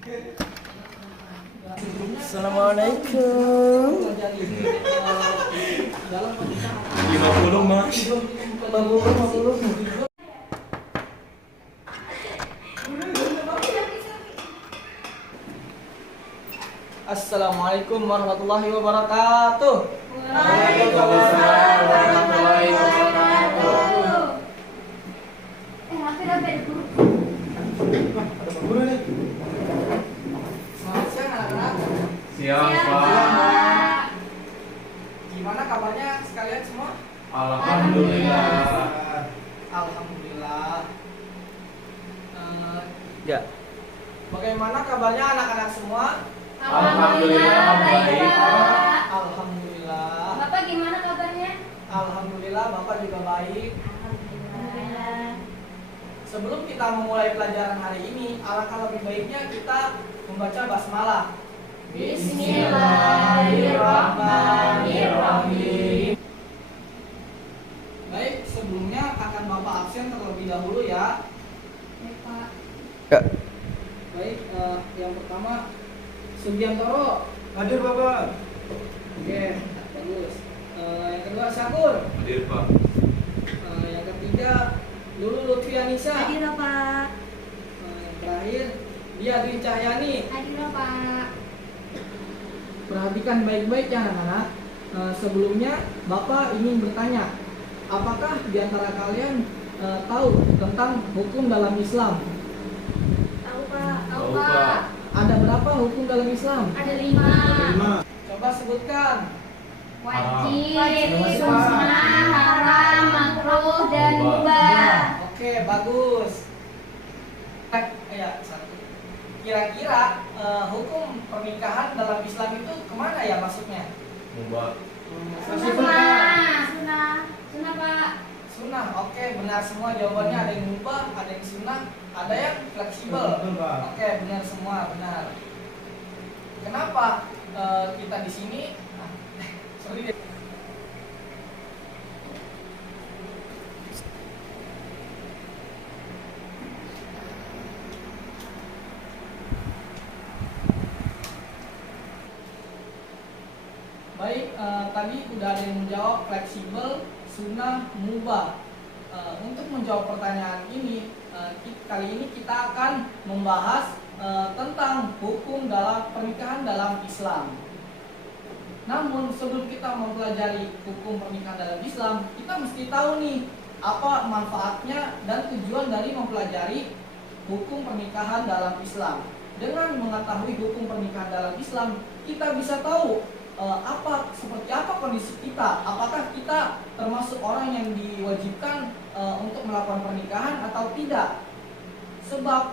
Assalamualaikum. 50 mas. 50. Assalamualaikum warahmatullahi wabarakatuh. Waalaikumsalam warahmatullahi wabarakatuh. Selamat siang anak-anak. Siapa? Gimana kabarnya sekalian semua? Alhamdulillah. Alhamdulillah. Ya. Bagaimana kabarnya anak-anak semua? Alhamdulillah baik. Alhamdulillah. Bapak gimana kabarnya? Alhamdulillah Bapak juga baik. Alhamdulillah. Sebelum kita memulai pelajaran hari ini, alangkah lebih baiknya kita membaca basmalah. Bismillahirrahmanirrahim. Baik, sebelumnya akan Bapak absen terlebih dahulu ya. Bapak. Ya. Baik, yang pertama Sugiantoro. Hadir Bapak. Oke, bagus. Yang kedua Syakur. Hadir Pak. Yang ketiga Lulu Lutfianisa. Hadir Bapak. Yang terakhir Diadri Cahyani. Hadir Bapak. Perhatikan baik-baik ya anak-anak. Sebelumnya Bapak ingin bertanya, apakah di antara kalian tahu tentang hukum dalam Islam? Tahu Pak. Tahu, Pak. Ada berapa hukum dalam Islam? Ada 5. Coba sebutkan. Wajib, sunnah, haram, makruh, dan mubah. Oke, bagus. Ya, satu. Kira-kira hukum pernikahan dalam Islam itu kemana ya masuknya? Mubah. Sunnah. Sunnah Pak. Sunnah. Oke, benar semua jawabannya. Ada yang mubah, ada yang sunnah, ada yang fleksibel. Oke, benar semua, benar. Kenapa kita di sini? Sorry deh. Baik, tadi udah ada yang menjawab fleksibel, sunnah, mubah. Untuk menjawab pertanyaan ini, kali ini kita akan membahas tentang hukum dalam pernikahan dalam Islam. Namun sebelum kita mempelajari hukum pernikahan dalam Islam, kita mesti tahu nih apa manfaatnya dan tujuan dari mempelajari hukum pernikahan dalam Islam. Dengan mengetahui hukum pernikahan dalam Islam, kita bisa tahu seperti apa kondisi kita, apakah kita termasuk orang yang diwajibkan untuk melakukan pernikahan atau tidak. Sebab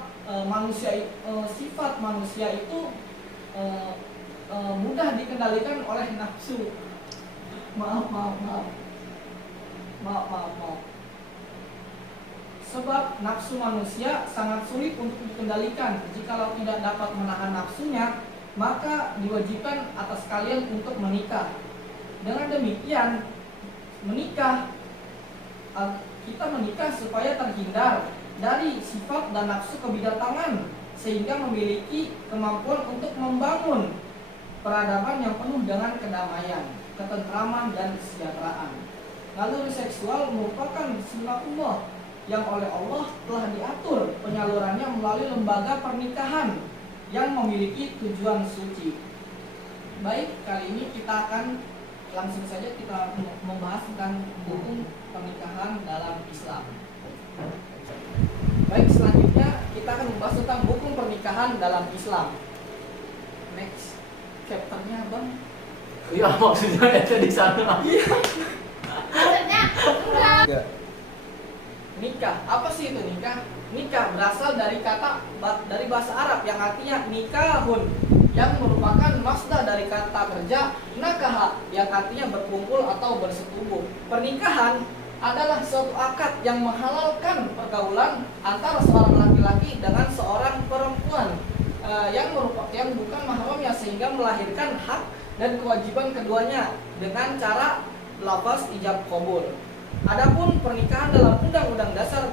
sifat manusia itu mudah dikendalikan oleh nafsu. Maaf. Sebab nafsu manusia sangat sulit untuk dikendalikan. Jikalau tidak dapat menahan nafsunya, maka diwajibkan atas kalian untuk menikah. Dengan demikian, kita menikah supaya terhindar dari sifat dan nafsu kebidatangan, sehingga memiliki kemampuan untuk membangun peradaban yang penuh dengan kedamaian, ketentraman, dan kesejahteraan. Naluri seksual merupakan sunnatullah yang oleh Allah telah diatur penyalurannya melalui lembaga pernikahan yang memiliki tujuan suci. Baik, kali ini kita akan langsung saja kita membahas tentang hukum pernikahan dalam Islam. Baik, selanjutnya kita akan membahas tentang hukum pernikahan dalam Islam. Next, chapternya Bang. Iya maksudnya ada di sana. Maksudnya enggak. Ya. Nikah, apa sih itu nikah? Nikah berasal dari bahasa Arab yang artinya nikahun, yang merupakan masdar dari kata kerja nakaha yang artinya berkumpul atau bersetubuh. Pernikahan adalah suatu akad yang menghalalkan pergaulan antara seorang laki-laki dengan seorang perempuan yang bukan mahramnya, sehingga melahirkan hak dan kewajiban keduanya dengan cara lafaz ijab qabul. Adapun pernikahan dalam Undang-Undang Dasar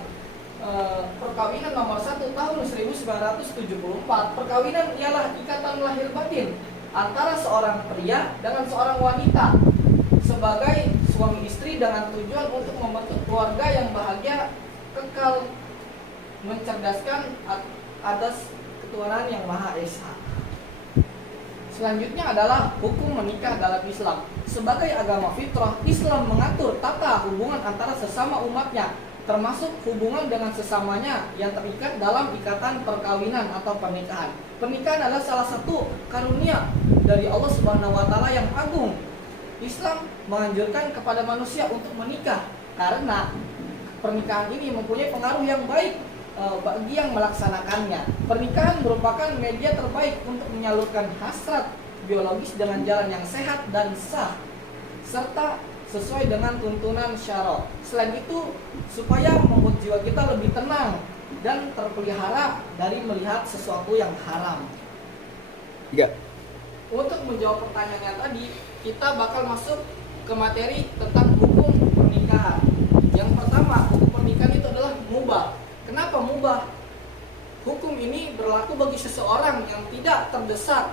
Perkawinan nomor 1 tahun 1974. Perkawinan ialah ikatan lahir batin antara seorang pria dengan seorang wanita sebagai suami istri dengan tujuan untuk membentuk keluarga yang bahagia, kekal, mencerdaskan atas ketuhanan yang Maha Esa. Selanjutnya adalah hukum menikah dalam Islam. Sebagai agama fitrah, Islam mengatur tata hubungan antara sesama umatnya, termasuk hubungan dengan sesamanya yang terikat dalam ikatan perkawinan atau pernikahan. Pernikahan adalah salah satu karunia dari Allah Subhanahu wa taala yang agung. Islam menganjurkan kepada manusia untuk menikah karena pernikahan ini mempunyai pengaruh yang baik bagi yang melaksanakannya. Pernikahan merupakan media terbaik untuk menyalurkan hasrat biologis dengan jalan yang sehat dan sah, serta sesuai dengan tuntunan syara. Selain itu, supaya membuat jiwa kita lebih tenang dan terpelihara dari melihat sesuatu yang haram. 3. Untuk menjawab pertanyaannya tadi, kita bakal masuk ke materi tentang hukum pernikahan. Yang pertama, hukum pernikahan itu adalah mubah. Kenapa mubah? Hukum ini berlaku bagi seseorang yang tidak terdesak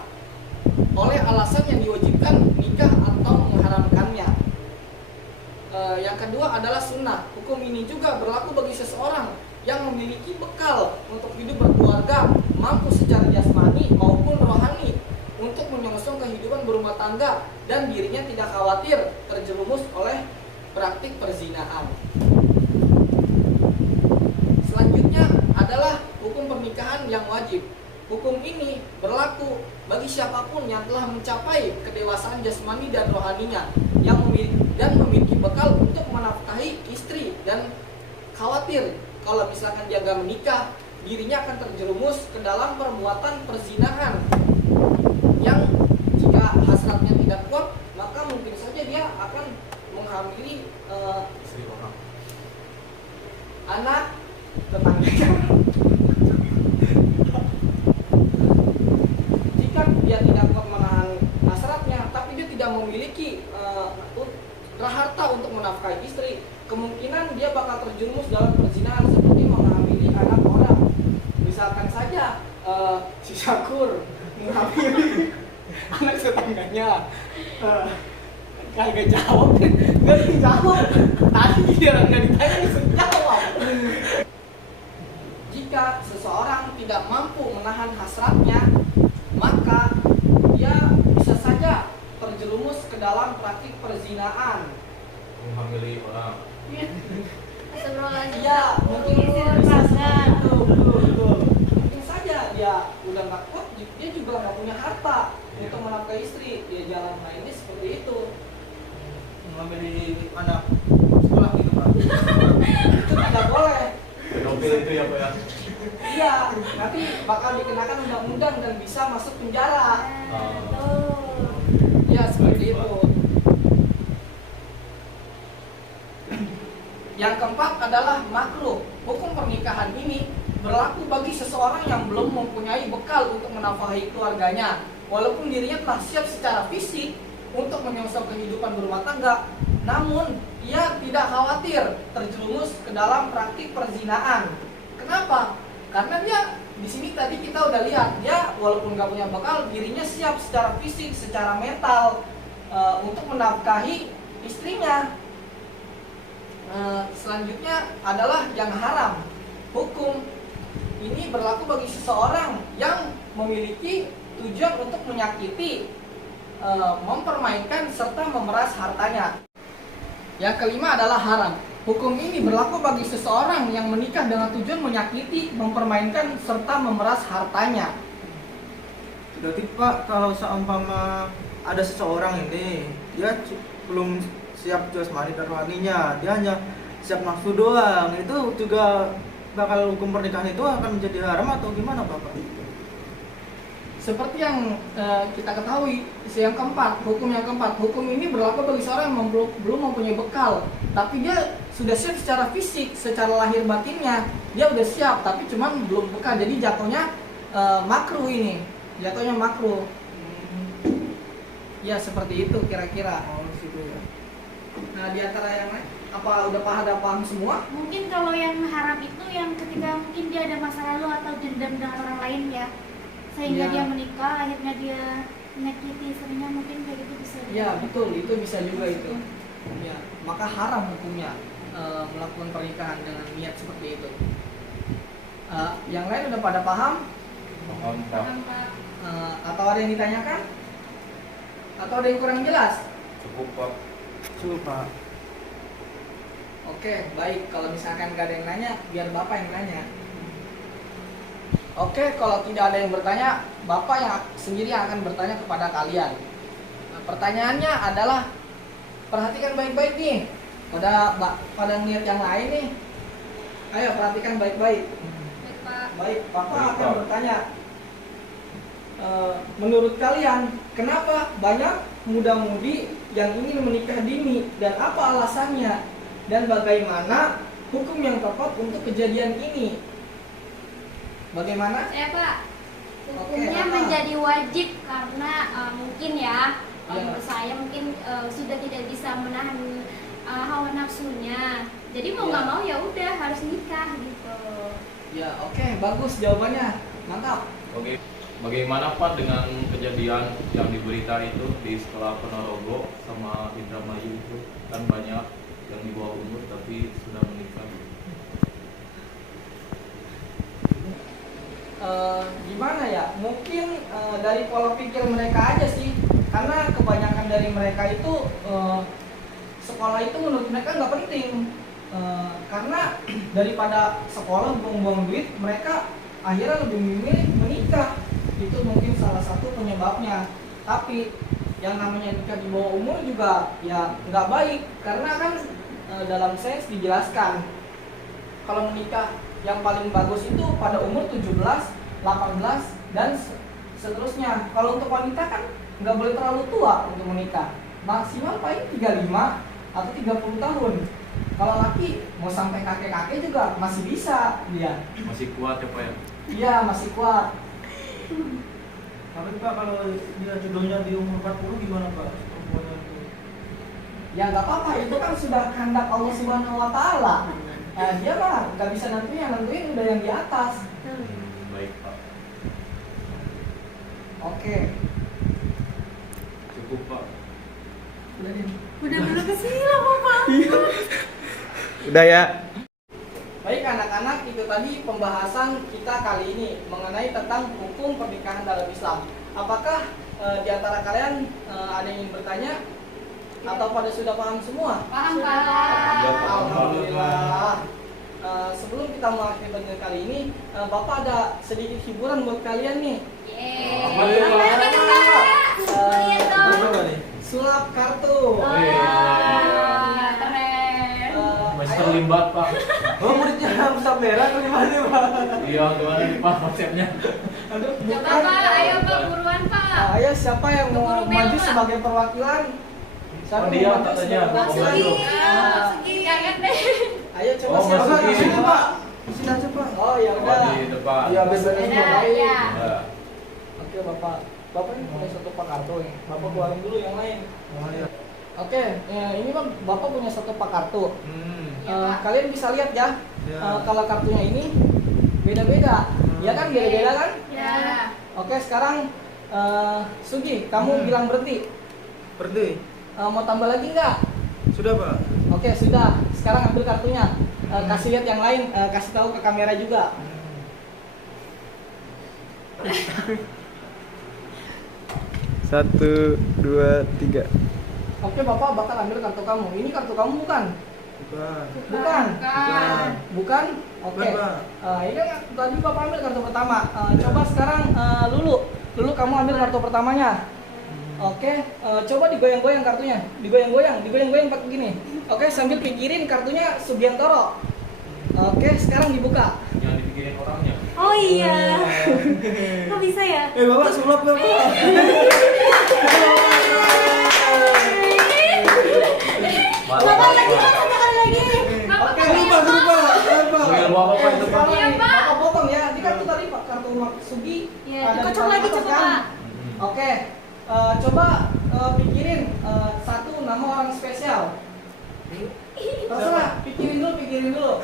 oleh alasan yang diwajibkan nikah atau mengharamkannya. Yang kedua adalah sunnah. Hukum ini juga berlaku bagi seseorang yang memiliki bekal untuk hidup berkeluarga, mampu secara jasmani maupun rohani untuk menyongsong kehidupan berumah tangga dan dirinya tidak khawatir terjerumus oleh praktik perzinahan. Selanjutnya adalah hukum pernikahan yang wajib. Hukum ini berlaku bagi siapapun yang telah mencapai kedewasaan jasmani dan rohaninya dan memiliki bekal untuk menafkahi istri dan khawatir kalau misalkan dia gak menikah, dirinya akan terjerumus ke dalam perbuatan perzinahan yang jika hasratnya tidak kuat, maka mungkin saja dia akan menghamili Istri orang. anak tetangganya. Jika dia tidak kuat menahan hasratnya, tapi dia tidak memiliki harta untuk menafkahi istri, kemungkinan dia bakal terjerumus dalam perzinahan seperti menghamili anak orang. Misalkan saja si Syakur menghamili anak tetangganya. Kagak jawab, gak dijawab. Tadi dia nggak ditanya disuruh jawab. Jika seseorang tidak mampu menahan hasratnya, maka dia bisa saja terjerumus ke dalam praktik perzinahan. Menghamili orang. Iya, mungkin bisa saja. Betul. Mungkin saja dia udah nggak kuat, dia juga nggak punya harta untuk menafkahi istri. Dia jalan lainnya seperti itu. Mengambil anak sekolah gitu, Pak. Itu tidak boleh. Pedofil itu ya Pak ya. Iya, nanti bakal dikenakan undang-undang dan bisa masuk penjara. Ya, seperti itu. Yang keempat adalah makruh. Hukum pernikahan ini berlaku bagi seseorang yang belum mempunyai bekal untuk menafkahi keluarganya. Walaupun dirinya telah siap secara fisik untuk menyongsong kehidupan berumah tangga, namun ia tidak khawatir terjerumus ke dalam praktik perzinahan. Kenapa? Karena dia di sini tadi kita udah lihat, dia walaupun gak punya bekal, dirinya siap secara fisik, secara mental untuk menafkahi istrinya. Selanjutnya adalah yang haram. Hukum ini berlaku bagi seseorang yang memiliki tujuan untuk menyakiti, mempermainkan serta memeras hartanya. Yang kelima adalah haram. Hukum ini berlaku bagi seseorang yang menikah dengan tujuan menyakiti, mempermainkan serta memeras hartanya. Berarti Pak, kalau seumpama ada seseorang ini dia belum siap jasmani dan rohaninya, dia hanya siap nafsu doang, itu juga bakal hukum pernikahan itu akan menjadi haram atau gimana Bapak? Seperti yang kita ketahui, yang keempat, hukum ini berlaku bagi seorang yang belum mempunyai bekal, tapi dia sudah siap secara fisik, secara lahir batinnya, dia udah siap, tapi cuman belum bekal, jadi jatuhnya makruh ini, jatuhnya makruh. Ya seperti itu kira-kira. Oh, situ ya. Nah, di antara yang lain Apa udah paham semua? Mungkin kalau yang harap itu yang ketika mungkin dia ada masa lalu atau dendam dengan orang lain ya, sehingga Iya. dia menikah akhirnya dia menyakiti istrinya, mungkin kayak gitu bisa. Ya betul, itu bisa juga itu. Ya, maka haram hukumnya melakukan pernikahan dengan niat seperti itu. Yang lain udah pada paham? Paham Pak. Paham, Pak. Atau ada yang ditanyakan? Atau ada yang kurang jelas? Cukup Pak. Cukup Pak. Oke, baik. Kalau misalkan gak ada yang nanya, biar Bapak yang nanya. Oke, kalau tidak ada yang bertanya, Bapak yang sendiri akan bertanya kepada kalian. Nah, pertanyaannya adalah, perhatikan baik-baik nih. Pada niat yang lain nih. Ayo perhatikan baik-baik. Baik, Pak. Baik, Bapak Baik, akan Pak. bertanya. Menurut kalian, kenapa banyak muda-mudi yang ingin menikah dini dan apa alasannya? Dan bagaimana hukum yang tepat untuk kejadian ini? Bagaimana? Saya Pak, Oke, hukumnya apa? menjadi wajib karena mungkin ya, Ya. menurut saya mungkin sudah tidak bisa menahan hawa nafsunya. Jadi mau Ya. nggak mau ya udah harus nikah gitu. Ya, oke, bagus jawabannya. Mantap. Oke. Bagaimana Pak dengan kejadian yang di berita itu di sekolah Ponorogo sama Indramayu itu, kan banyak yang di bawah umur tapi sudah menikah. Gimana ya? Mungkin dari pola pikir mereka aja sih. Karena kebanyakan dari mereka itu sekolah itu menurut mereka nggak penting. Karena daripada sekolah buang-buang duit, mereka akhirnya lebih memilih menikah. Itu mungkin salah satu penyebabnya. Tapi yang namanya nikah di bawah umur juga ya nggak baik. Karena kan dalam sains dijelaskan kalau menikah yang paling bagus itu pada umur 17, 18 dan seterusnya. Kalau untuk wanita kan nggak boleh terlalu tua untuk menikah. Maksimal paling 35 atau 30 tahun. Kalau laki mau sampai kakek-kakek juga masih bisa dia. Masih kuat ya Pak ya? Iya, masih kuat. Tapi Pak kalau dia jodohnya di umur 40 gimana Pak? Perempuannya itu. Ya nggak apa-apa, itu kan sudah kehendak Allah Subhanahu wa taala. Nah, dia mah nggak bisa nentuin, yang nentuin udah yang di atas. Baik Pak. Oke. Cukup Pak. Udah deh. Udah dulu ke sini lah Bapak. Udah ya. Baik anak-anak, itu tadi pembahasan kita kali ini mengenai tentang hukum pernikahan dalam Islam. Apakah di antara kalian ada yang ingin bertanya atau pada sudah paham semua? Paham Sudah. Pak. Alhamdulillah. Sebelum kita mengakhiri pelajaran kali ini, Bapak ada sedikit hiburan buat kalian nih. Yeay. Apa itu, Pak? Apa itu, Pak? Lihat dong. Berapa nih? Sulap kartu. Oh, iya. Wah, keren. Master Ayo. Limbat Pak. Oh muridnya pusat merah atau gimana nih Pak? Iya gimana nih Pak konsepnya? Aduh, Coba bukan. Pak, ayo Pak, buruan Pak. Ayo siapa yang mau Keburu bel, maju Pak. sebagai perwakilan? Siapa Oh, yang dia mau maju katanya. sebagai Bang Bang perwakilan? Sugi. Ah, Bang Sugi. Jangan deh. Ayo coba Oh, siapa? Mas Pak, Sugi. sini Pak. Sini aja Pak. Oh ya Oh, udah. di depan. Iya, biar-biar Oke, semua. Ada, ya. Nah, Oke Bapak. Bapak ini punya satu pak kartu nih. Bapak keluarin dulu yang lain. Oh iya. Oke, ini Bang, Bapak punya satu pak kartu. Iya, Pak. Kalian bisa lihat ya, Ya. kalau kartunya ini beda-beda. Ya kan, beda-beda kan? Ya. Oke, sekarang Sugi, kamu bilang berhenti. Berhenti. Mau tambah lagi nggak? Sudah Pak. Oke, sudah. Sekarang ambil kartunya. Kasih lihat yang lain, kasih tahu ke kamera juga. Satu, dua, tiga. Oke, Bapak bakal ambil kartu kamu. Ini kartu kamu bukan? Bukan. Bukan. Bukan. Bukan? Oke. Bukan, Pak. Ini kan tadi Bapak ambil kartu pertama. Coba sekarang Lulu kamu ambil kartu pertamanya. Oke, coba digoyang-goyang kartunya. Digoyang-goyang pakai gini. Oke, sambil pikirin kartunya Sugiantoro. Oke, sekarang dibuka. yang dipikirin orangnya. Oh iya. Kok bisa ya? Bapak sulap Bapak. Bapak lagi, Bapak sekali lagi. Bapak Oke, kasih Lupa, apa? lupa. Panggil Bapak Pak itu Pak. Sekarang Iya, nih, Pak. Bapak potong ya. Di kartu tadi Pak, kartu Sugi. Ya, ada di dikocok paling lagi atas coba kan? Pak. Oke, coba pikirin satu nama orang spesial. Terserah, pikirin dulu.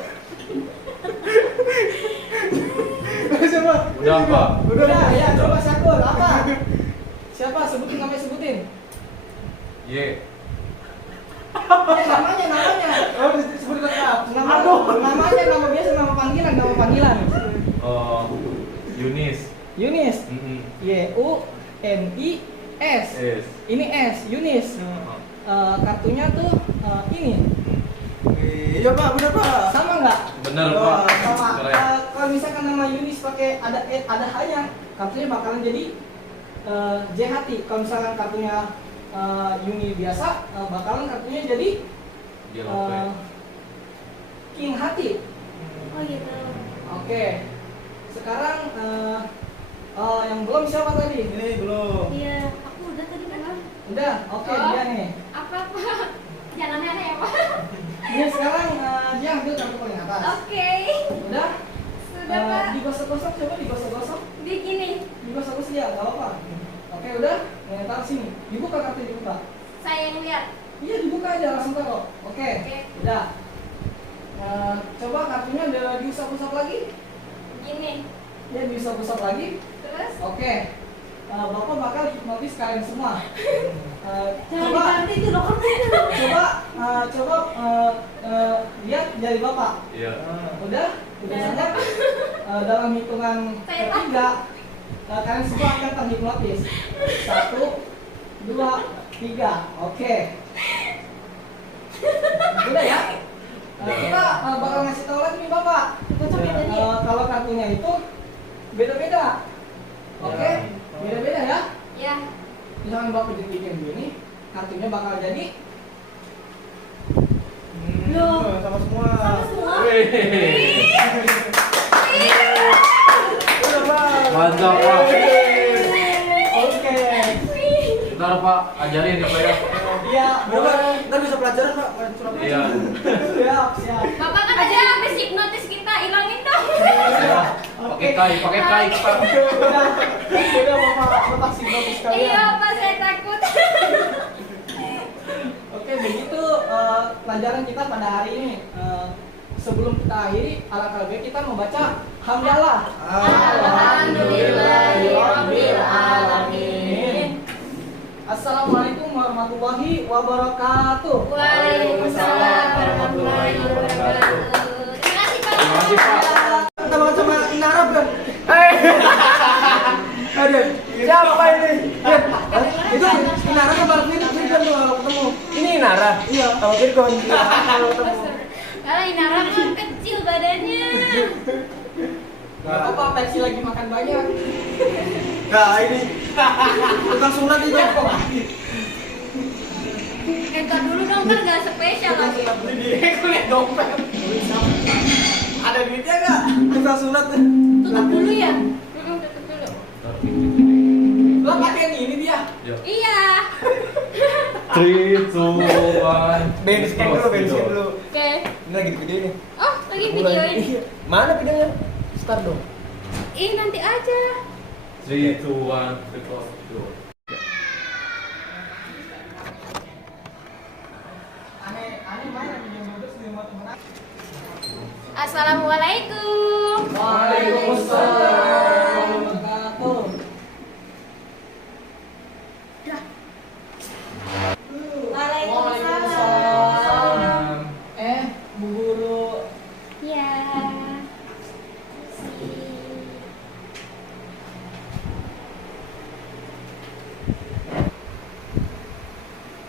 Siapa? Udah Pak. Udah, ya coba Syakul, apa? Siapa? Sebutin. Y. Ya, namanya. Oh, disebut lengkap. Nama biasa, nama panggilan. Yunis. Yunis. Mm-mm. YUNIS. S. Ini S, Yunis. Kartunya tuh ini. Iya Pak, benar Pak. Sama nggak? Bener Wah, Pak. Sama. Keren. Kalau misalkan nama Yunis pakai ada H-nya, kartunya bakalan jadi J hati. Kalau misalkan kartunya Yuni biasa, bakalan kartunya jadi JLP. King hati. Oh gitu. Oke. Sekarang yang belum siapa tadi? Ini belum. Iya, aku udah tadi kan. Udah, oke Oh. dia nih. Apa jangan aneh ya Pak? Dia sekarang dia ambil kartu paling atas. Oke, Udah? sudah Pak. Digosok-gosok, coba digosok-gosok. Begini, Digosok-gosok ya, nggak apa-apa. Oke, udah. Taruh sini. Dibuka kartu dibuka. saya yang lihat. Iya, dibuka aja langsung taruh. Oke. Oke. Udah. Coba kartunya udah diusap-usap lagi. Begini, Ya, diusap-usap lagi. terus Oke. Bapak bakal hipnotis kalian semua. Jangan Coba diganti itu dokter. coba lihat jari Bapak. Iya. Udah sadar? Dalam hitungan Saya ketiga kalian semua akan terhipnotis. 1, 2, 3. Oke. Udah ya. Kita bakal ngasih tahu lagi nih Bapak. Cocok ya tadi. Kalau kartunya itu beda-beda. Oke, beda-beda ya. ya. Misalkan Bapak bikin begini, kartunya bakal jadi Loh. Sama semua. Sama semua. Wih. Udah Pak. Mantap Pak. oke. Ntar Pak ajarin ya Pak ya. Iya, Udah Pak, ntar bisa pelajaran Pak. Surat Iya. siap. Bapak kan aja habis hipnotis kita, ilangin dong. Iya. Pakai kai Pak. Udah Bapak hipnotis kalian. Iya Pak, saya takut. Oke, begitu pelajaran kita pada hari ini. Sebelum kita akhiri, alangkah baik kita membaca hamdalah. Alhamdulillahirabbil alamin. Assalamualaikum warahmatullahi wabarakatuh. Waalaikumsalam warahmatullahi wabarakatuh. Terima kasih Pak. Terima kasih Pak. Kita makan sama Inarab kan? Aduh, siapa ini? Itu Inara sama Arvin kan tuh kalau ketemu. Ini Nara. Iya. Sama Virgon. Kalau ketemu. Kalau Inara mah kecil badannya. Gak apa-apa, Pepsi lagi makan banyak. Nah ini tukang sunat itu. Entar dulu dong, kan gak spesial lagi. Kulit dompet. Ada duitnya nggak? Tukang sunat. Tutup dulu ya. Tutup dulu. Lo pakai ini dia. Ya. Iya. 3, 2, 1. Bensin dulu. Oke. Ini lagi di video nih. Oh, lagi video ini. Iya. Mana videonya? Start dong. Ih, nanti aja. 3, 2, 1. Record. Go. Aneh mana video modus nih mau temen aku. Assalamualaikum. Waalaikumsalam warahmatullahi wabarakatuh. Waalaikumsalam. Bu Guru. Ya.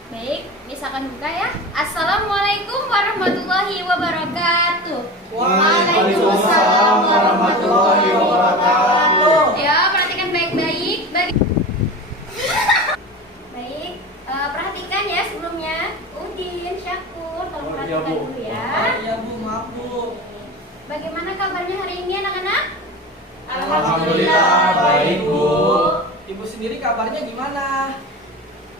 Baik, misalkan buka ya. Assalamualaikum warahmatullahi wabarakatuh. Waalaikumsalam warahmatullahi wabarakatuh. Ya, perhatikan baik-baik. Baik, perhatikan ya sebelumnya. Udin, Syakur, tolong Oh, iya, perhatikan Bu. dulu ya. Iya Bu, maaf Bu. Bagaimana kabarnya hari ini anak-anak? Alhamdulillah, baik, Bu. Ibu sendiri kabarnya gimana?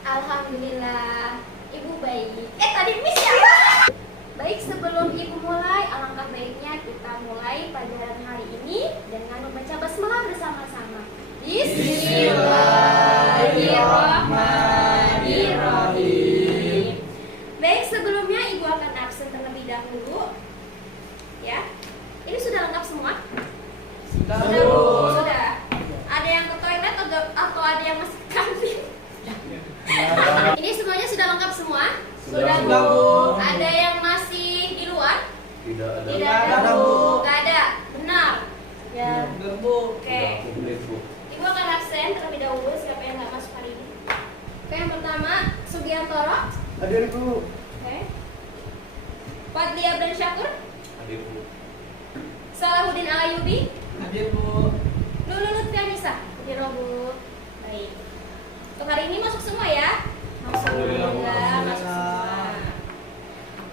Alhamdulillah, Ibu baik. Tadi Miss ya? Baik, sebelum Ibu mulai, alangkah baiknya kita mulai pelajaran hari ini dengan membaca basmalah bersama-sama. Bismillahirrahmanirrahim. Baik, sebelumnya Ibu akan absen terlebih dahulu sore atau ada yang masih kantin? Ini semuanya sudah lengkap semua? Sudah, Bu. Ada yang masih di luar? Tidak ada. Tidak ada, ada, Bu. Bu. Nggak ada. Benar. Ya. Bener, Bu. Oke. Sudah komplit, Bu. Ibu akan absen terlebih dahulu siapa yang nggak masuk hari ini. Oke, yang pertama Sugiantoro. Hadir Bu. Oke. Fadli Abdan Syakur. Hadir, Bu. Salahuddin Alayubi. Hadir, Bu. Lulu Lutfianisa. Hadir, Bu. Baik. Untuk hari ini masuk semua ya. Alhamdulillah, Bu. Masuk semua.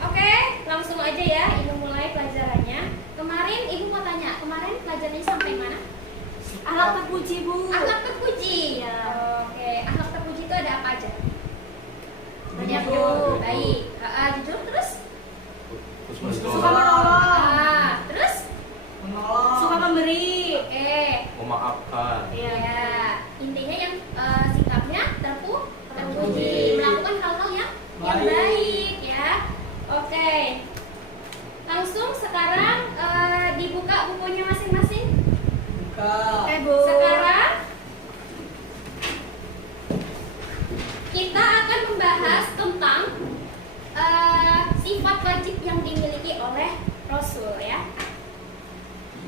Oke, langsung aja ya. Ibu mulai pelajarannya. Kemarin Ibu mau tanya, kemarin pelajarannya sampai mana? Alat terpuji, Bu. Akhlak terpuji. Ya. Oke, akhlak terpuji itu ada apa aja? Banyak, Bu. Jujur. Baik. Jujur terus? Suka menolong. Terus? Menolong. Suka memberi. Oke. Memaafkan. Ya, intinya yang sikapnya terpuji, melakukan hal-hal yang baik ya. Oke. Langsung sekarang dibuka bukunya masing-masing. Buka. Bu. Sekarang kita akan membahas tentang sifat wajib yang dimiliki oleh Rasul ya.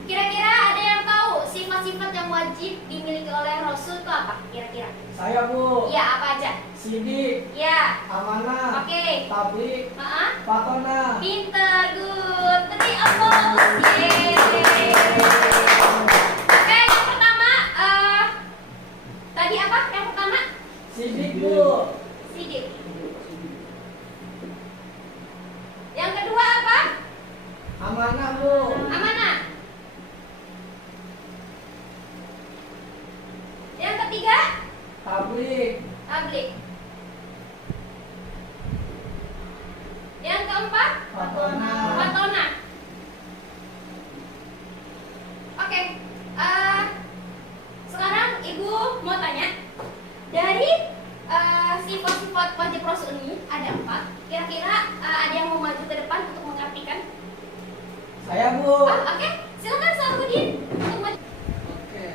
Kira-kira ada yang tahu sifat-sifat yang wajib dimiliki oleh Rasul itu apa? Kira-kira? Saya, Bu. Iya, apa aja? Sidik, Ya. amanah, Oke. tablik, Heeh. patona. Pinter, good. Beri aplaus. Yeay. Oke, yang pertama tadi apa? Yang pertama Sidik, Bu. sidik. Yang kedua apa? Amanah, Bu. Amanah. Yang ketiga Tablik, tablik. Yang keempat patona. patona. Oke, sekarang Ibu mau tanya dari sifat-sifat wajib Rasul ini ada 4. Kira-kira ada yang mau maju ke depan untuk mengartikan? Saya, Bu. Oke, silakan Salahuddin untuk maju. Oke.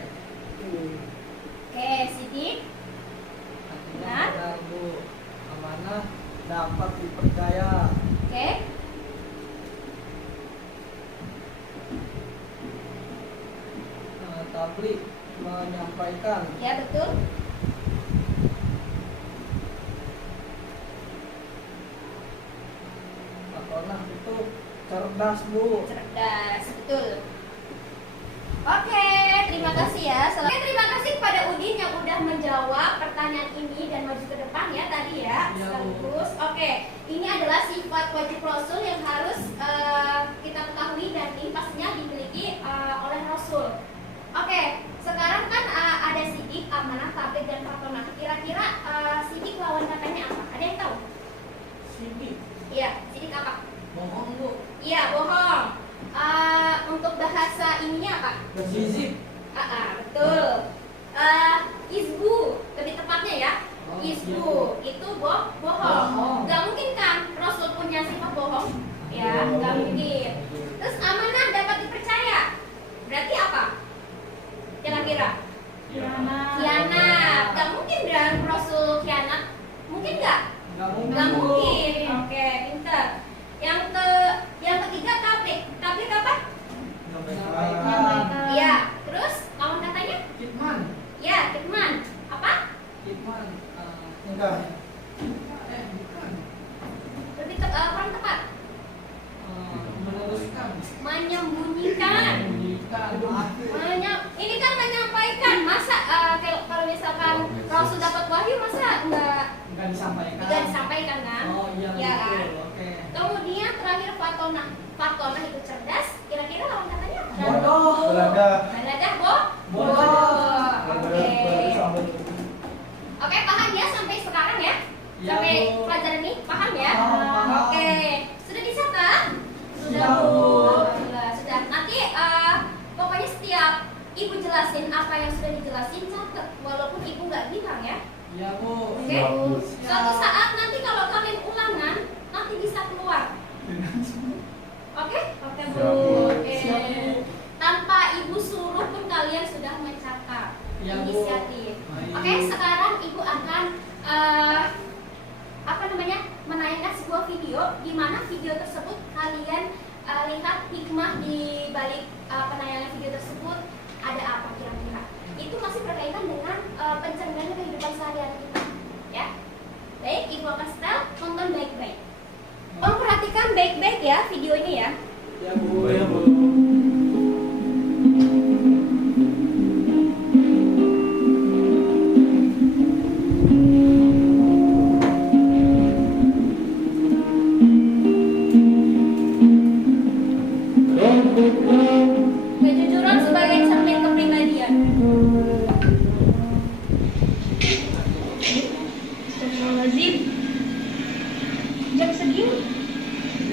Oke, Sidik. Artinya Benar. benar, Bu. Amanah dapat dipercaya. Oke. Tablik menyampaikan. Ya, betul. Patona itu cerdas, Bu. Cerdas, betul. Oke, terima kasih ya. Oke, terima kasih kepada Udin yang udah menjawab pertanyaan ini dan maju ke depan ya tadi ya. Iya, Sekaligus. Oke, ini adalah sifat wajib Rasul yang harus kita ketahui dan ini pastinya dimiliki oleh Rasul. Oke, sekarang kan ada sidik, amanah, tabligh dan patona. Kira-kira sidik lawan katanya apa? Ada yang tahu? Sidik. Iya, sidik apa? Bohong, Bu. Iya, bohong. Untuk bahasa ininya apa? Berzizik. Betul. Izbu, lebih tepatnya ya. Oh, Izbu itu bohong. Bohong. Gak mungkin kan Rasul punya sifat bohong? Ya, gak mungkin. Terus amanah dapat dipercaya. Berarti apa? Kira-kira? Khianat. Gak mungkin kan Rasul khianat? Mungkin nggak? Nggak mungkin, Nggak Bu. mungkin. Oke, pinter. Yang ketiga tablik. Tablik apa? Menyampaikan. Iya. Terus lawan katanya? Kitman. Ya, kitman. Apa? Kitman. Enggak. Bukan. Lebih kurang tepat. Meneruskan. Menyembunyikan. Menyembunyikan. Ini kan menyampaikan. Masa kalau misalkan Rasul dapat wahyu masa Nggak disampaikan. nggak disampaikan kan? Oh iya, Ya kan? betul. Oke. Kemudian terakhir fatona. Fatona itu cerdas. Kira-kira lawan katanya? Bodoh. Baladah Bodoh. Oke. Oke, paham ya sampai sekarang ya? Ya, Sampai Bu. pelajaran ini paham ya? Paham. Oke. Sudah dicatat? Sudah, Bu. Alhamdulillah, sudah. Nanti pokoknya setiap Ibu jelasin apa yang sudah dijelasin catat walaupun Ibu nggak bilang ya. Iya, Bu. Oke. Siap, Bu. Suatu saat nanti kalau kalian ulangan nanti bisa keluar. Oke? Oke, Bu. Siap, Bu. Oke. Siap, Bu. Tanpa Ibu suruh pun kalian sudah mencatat. Iya, Bu. Inisiatif. Oke, sekarang Ibu akan menayangkan sebuah video di mana video tersebut kalian lihat hikmah di balik penayangan video tersebut ada apa kira-kira. Itu masih berkaitan dengan pencerminan kehidupan sehari-hari kita, ya. Baik, Ibu akan setel, tonton baik-baik. Perhatikan baik-baik ya video ini ya. Ya Bu, ya Bu. Kejujuran sebagai cermin kepribadian. Astagfirullahaladzim. Jam segini.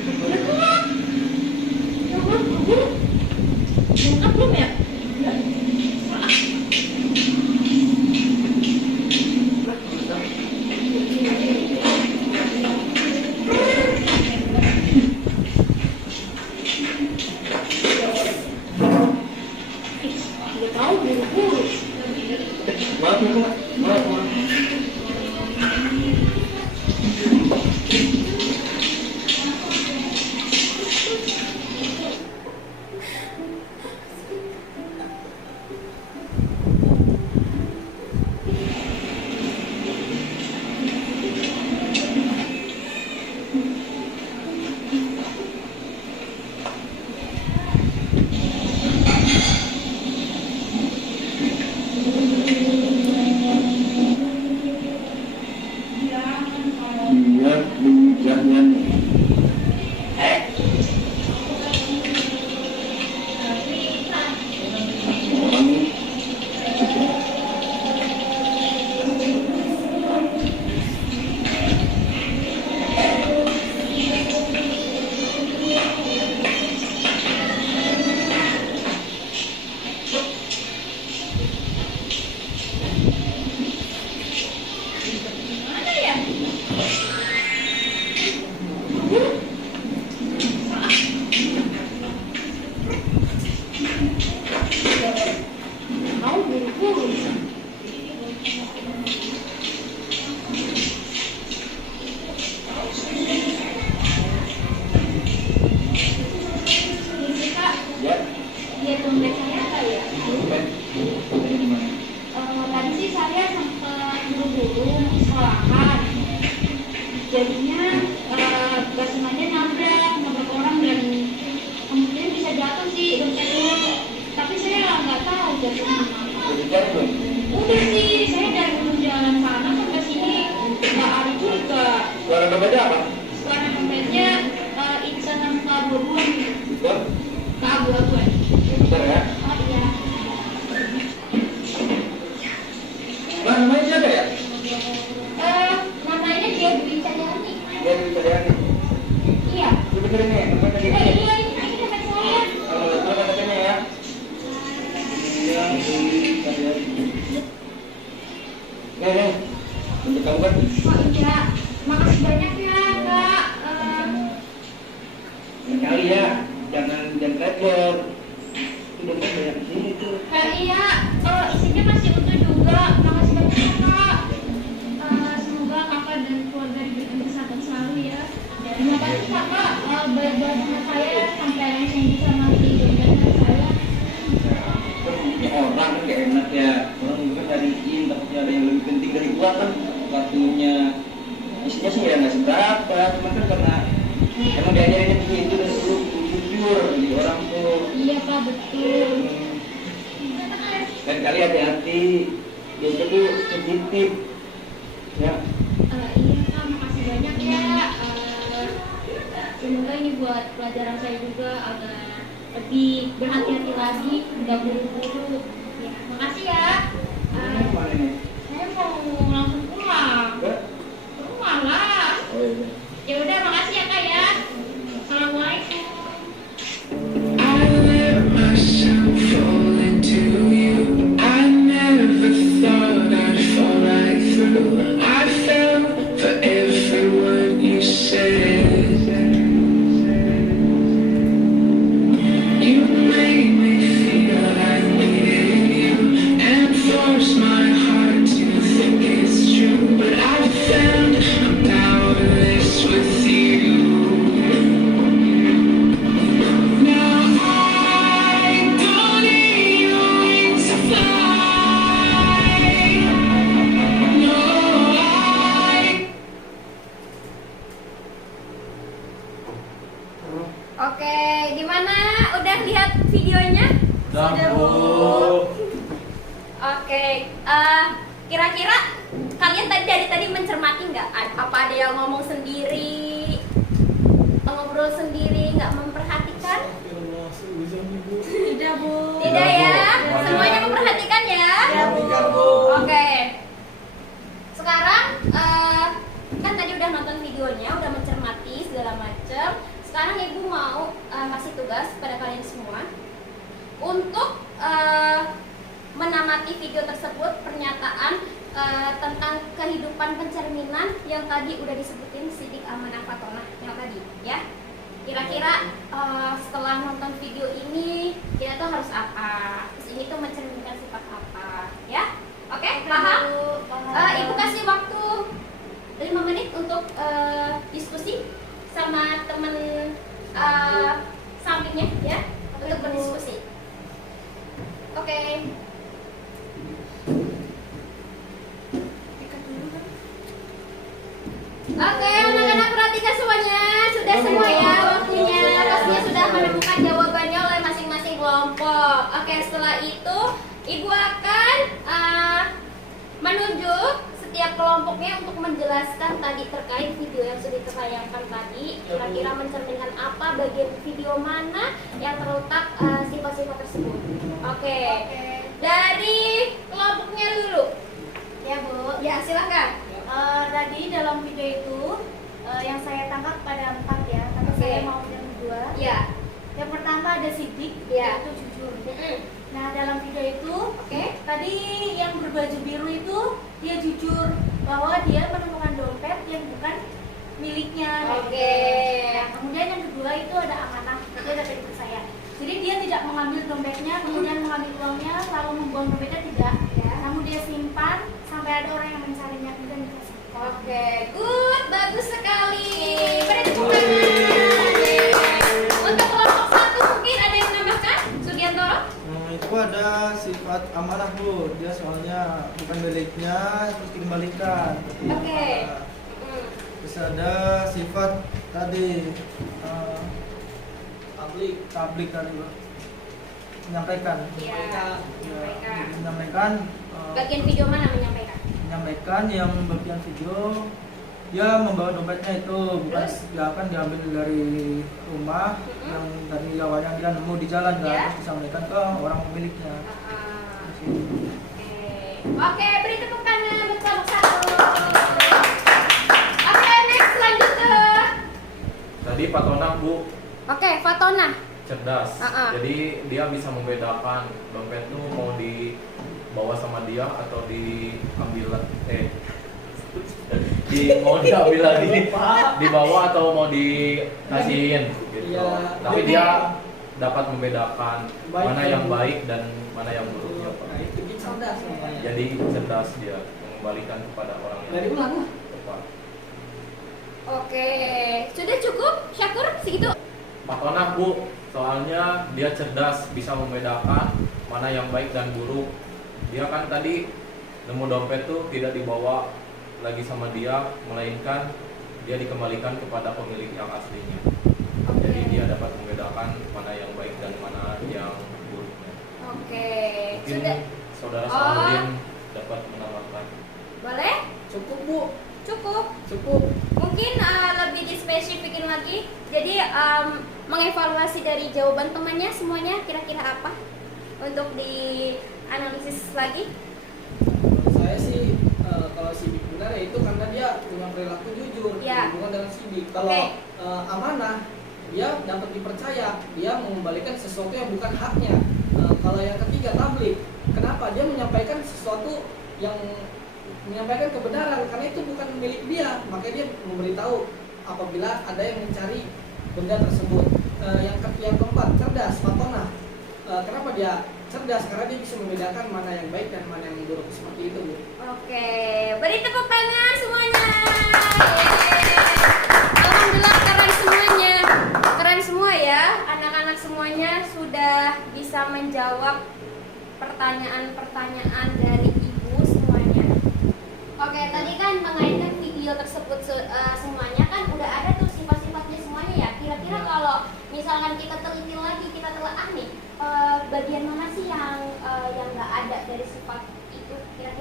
Udah keluar. Ya Allah, belum. Belum belum ya? Udah tahu buru-buru. Maaf. jadinya gak sengaja nabrak orang dan kemudian bisa jatuh sih dompetnya, tapi saya nggak tahu jatuhnya mana. Udah sih, saya dari ujung jalan sana sampai sini nggak ada juga. Suara dompetnya apa? Suara dompetnya Iksan sama keabu-abuan gitu. Betul? Keabu-abuan. Bentar ya. Oh iya. Mbak, namanya siapa ya? Namanya dia Dwi Cahyani. Dia Dwi Cahyani. Iya. Coba dengerin nih, namanya tadi. Iya, ini teman saya. Coba katakannya ya. Dia Dwi Cahyani. Nih, untuk kamu kan? Oh iya, makasih banyak ya Kak. Sekali ya, jangan telepon. Itu dompet banyak di sini tuh. Iya, isinya masih utuh juga. Makasih banyak ya, Kak. Semoga Kakak dan keluarga diberikan kesehatan selalu ya. Terima kasih Kakak, baik-baik sama saya sampai saya bisa mati dompetnya saya. Ini orang kan gak enak ya. Orang juga cariin, tapi ada yang lebih penting dari gua kan kartunya. Isinya sih ya nggak seberapa, cuma kan karena emang diajarinnya begitu dan dulu jujur di orang tuh. Iya Kak, betul. Dan kali hati-hati, dompet tuh sensitif. Ya. Iya Kak, makasih banyak ya. Semoga ini buat pelajaran saya juga agar lebih berhati-hati lagi, nggak buru-buru. Ya, makasih ya. Mana nih? Saya mau langsung pulang. Enggak? Ke rumah lah. Oh iya. Ya udah, makasih ya Kak ya. Assalamualaikum. I let myself fall into you. I never thought I'd fall right through. I fell for every word you said. You made me feel I needed you and forced my heart to Kira-kira kalian dari tadi mencermati nggak? Apa ada yang ngomong sendiri, ngobrol sendiri, nggak memperhatikan? Tidak, Bu. Tidak ya? Bu. Semuanya memperhatikan ya? Iya, Bu. Oke. Sekarang kan tadi udah nonton videonya, udah mencermati segala macam. Sekarang Ibu mau kasih tugas pada kalian semua untuk menamati video tersebut, pernyataan tentang kehidupan pencerminan yang tadi udah disebutin Sidik, Amanah, Fatonah yang tadi ya. Kira-kira setelah nonton video ini kita tuh harus apa? Terus ini tuh mencerminkan sifat apa ya? Oke, paham? Ibu kasih waktu 5 menit untuk diskusi sama temen sampingnya ya, untuk berdiskusi. Oke. Oke, anak-anak perhatikan semuanya. Sudah semua ya waktunya. Pastinya sudah menemukan jawabannya oleh masing-masing kelompok. Oke, setelah itu Ibu akan menunjuk setiap kelompoknya untuk menjelaskan tadi terkait video yang sudah ditayangkan tadi. Kira-kira mencerminkan apa, bagian video mana yang terletak sifat-sifat tersebut. Oke. Dari kelompoknya dulu. Ya, Bu. Ya, silakan. Tadi dalam video itu yang saya tangkap pada 4 ya, tapi Oke. saya mau yang 2. Ya. Yang pertama ada Sidik, Ya. yaitu jujur. Mm-mm. Nah, dalam video itu Oke. tadi yang berbaju biru itu dia jujur bahwa dia menemukan dompet yang bukan miliknya. Oke. Nah, kemudian yang kedua itu ada Amanah, dia dapat dipercaya. Jadi dia tidak mengambil dompetnya, kemudian mengambil uangnya, lalu membuang dompetnya tidak. Ya. Namun dia simpan sampai ada orang yang mencarinya kemudian dikasih. Oke, good, bagus sekali. Beri tepuk tangan. Untuk kelompok 1 mungkin ada yang menambahkan? Sugiantoro? Itu ada sifat amanah, Bu. Dia soalnya bukan miliknya terus dikembalikan. Tapi Oke. amanah. Terus ada sifat tadi tablik tadi, Bu. Menyampaikan. Iya. Ya, menyampaikan Bagian video mana menyampaikan? menyampaikan yang bagian video dia membawa dompetnya itu bukan Terus? dia akan diambil dari rumah yang dari awalnya dia nemu di jalan kan, Ya. terus disampaikan ke orang pemiliknya. Oke, beri tepuk tangan untuk kelompok 1. Oke, next lanjut ke. Tadi Fatonah, Bu, Oke, Fatonah. cerdas. Ah. Jadi dia bisa membedakan dompet tuh mau dibawa sama dia atau diambil mau diambil lagi, dibawa atau mau dikasihin gitu. Iya. Tapi dia dapat membedakan Baik mana dan yang buruk. baik dan mana yang buruknya, Pak. Nah, itu dia cerdas namanya. Jadi cerdas dia mengembalikan kepada orang yang Dari ulang lah. tepat. Oke, sudah cukup, Syakur segitu. Fatonah, Bu, soalnya dia cerdas, bisa membedakan mana yang baik dan buruk. Dia kan tadi nemu dompet tuh tidak dibawa lagi sama dia, melainkan dia dikembalikan kepada pemilik yang aslinya. Jadi dia dapat membedakan mana yang baik dan mana yang buruknya. Oke, Mungkin sudah. saudara Oh. Saudin dapat menambahkan. Boleh? Cukup, Bu. Cukup. Mungkin lebih dispesifikin lagi. Jadi mengevaluasi dari jawaban temannya semuanya kira-kira apa untuk dianalisis lagi. Menurut saya sih kalau Sidik benar ya itu karena dia punya perilaku jujur Ya. hubungan dengan Sidik. Kalau Oke. amanah dia dapat dipercaya, dia mengembalikan sesuatu yang bukan haknya. Kalau yang ketiga tablik, kenapa dia menyampaikan sesuatu yang menyampaikan kebenaran karena itu bukan milik dia, makanya dia memberitahu apabila ada yang mencari benda tersebut. Yang keempat cerdas, Fatonah. Kenapa dia cerdas? Karena dia bisa membedakan mana yang baik dan mana yang buruk, seperti itu, Bu. Oke, beri tepuk tangan semuanya. Yeay. Alhamdulillah keren semuanya. Keren semua ya. Anak-anak semuanya sudah bisa menjawab pertanyaan-pertanyaan dari Ibu semuanya. Oke, tadi kan mengaitkan video tersebut semuanya kan udah ada tuh sifat-sifatnya semuanya ya. Kira-kira kalau misalkan kita teliti lagi, kita telaah nih, bagian mana sih yang nggak ada dari sifat itu? Kira-kira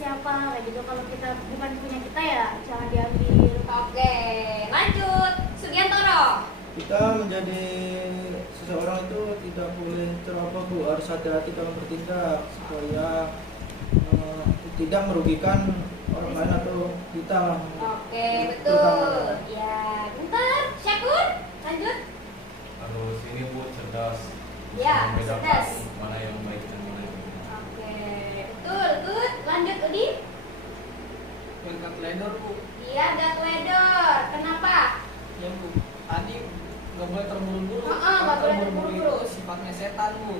siapa kayak gitu. Kalau kita bukan punya kita ya jangan diambil. Oke, lanjut. Sugiantoro. Kita menjadi seseorang itu tidak boleh ceroboh Bu, harus hati-hati dalam bertindak supaya tidak merugikan orang lain atau kita. Oke, Terutama betul. kita. Ya, bentar. Syakur, lanjut. Harus ini Bu, cerdas. Bisa Ya, membedakan cerdas. mana yang baik dan mana yang buruk. Oke, betul, good. Lanjut, Udi. Yang gak teledor Bu. Iya, gak teledor. Kenapa? Ya Bu, tadi nggak boleh terburu-buru. Nggak boleh terburu-buru. itu sifatnya setan Bu.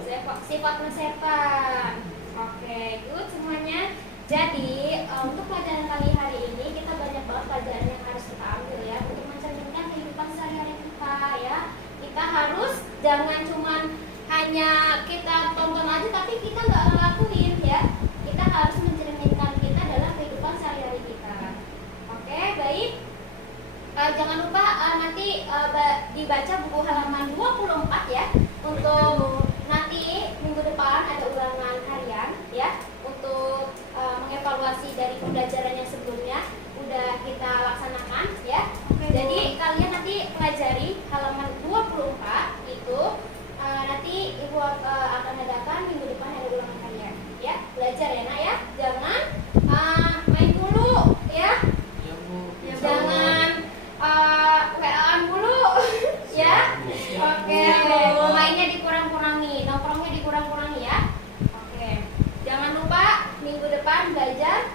Sifatnya setan. Oke, good semuanya. Jadi untuk pelajaran kali hari ini kita banyak banget pelajaran yang harus kita ambil ya untuk mencerminkan kehidupan sehari-hari kita ya. Kita harus jangan cuman hanya kita tonton aja tapi kita nggak ngelakuin ya. Kita harus mencerminkan kita dalam kehidupan sehari-hari kita. Oke, baik. Jangan lupa nanti dibaca buku halaman 24 ya untuk nanti minggu depan ada ulangan harian ya untuk mengevaluasi dari pembelajaran yang sebelumnya udah kita laksanakan ya. Jadi kalian nanti pelajari halaman 24 itu nanti Ibu akan adakan minggu depan ada ulangan harian ya. Belajar ya Nak ya. Jangan main dulu ya. Ya Bu. Jangan WA-an dulu ya. Oke, mainnya dikurang-kurangi, nongkrongnya dikurang-kurangi ya. Oke, jangan lupa minggu depan belajar.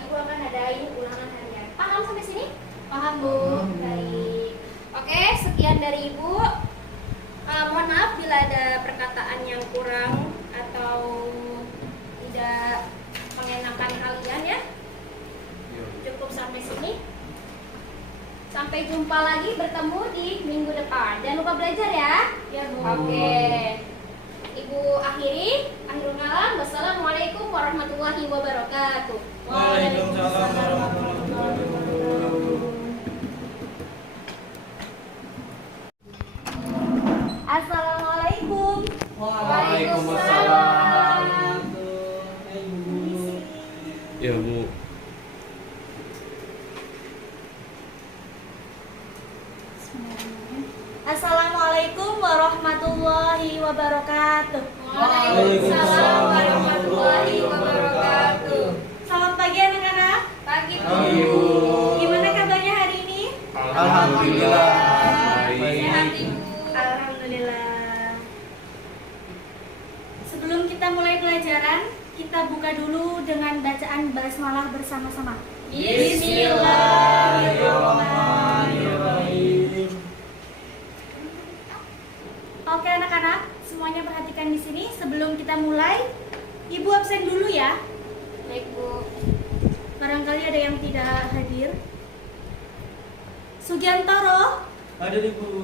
Ibu akan adain ulangan harian. Paham sampai sini? Paham Bu? Baik. Oke, sekian dari Ibu. Mohon maaf bila ada perkataan yang kurang atau tidak mengenakan kalian ya. Cukup sampai sini. Sampai jumpa lagi bertemu di minggu depan. Jangan lupa belajar ya. Ya Bu. Oke. Ibu akhiri. Akhirul kalam. Wassalamualaikum warahmatullahi wabarakatuh. Waalaikumsalam warahmatullahi wabarakatuh. Assalamualaikum. Waalaikumsalam. Ya Bu. Assalamualaikum warahmatullahi wabarakatuh. Waalaikumsalam warahmatullahi wabarakatuh. Selamat pagi anak-anak. Pagi Bu. Pagi, Bu. Gimana kabarnya hari ini? Alhamdulillah. Sehat Ibu. Alhamdulillah. Sebelum kita mulai pelajaran, kita buka dulu dengan bacaan basmalah bersama-sama. Bismillahirrahmanirrahim. Oke anak-anak, semuanya perhatikan di sini. Sebelum kita mulai, Ibu absen dulu ya. Baik Bu. Barangkali ada yang tidak hadir. Sugiantoro, Ada di Bu.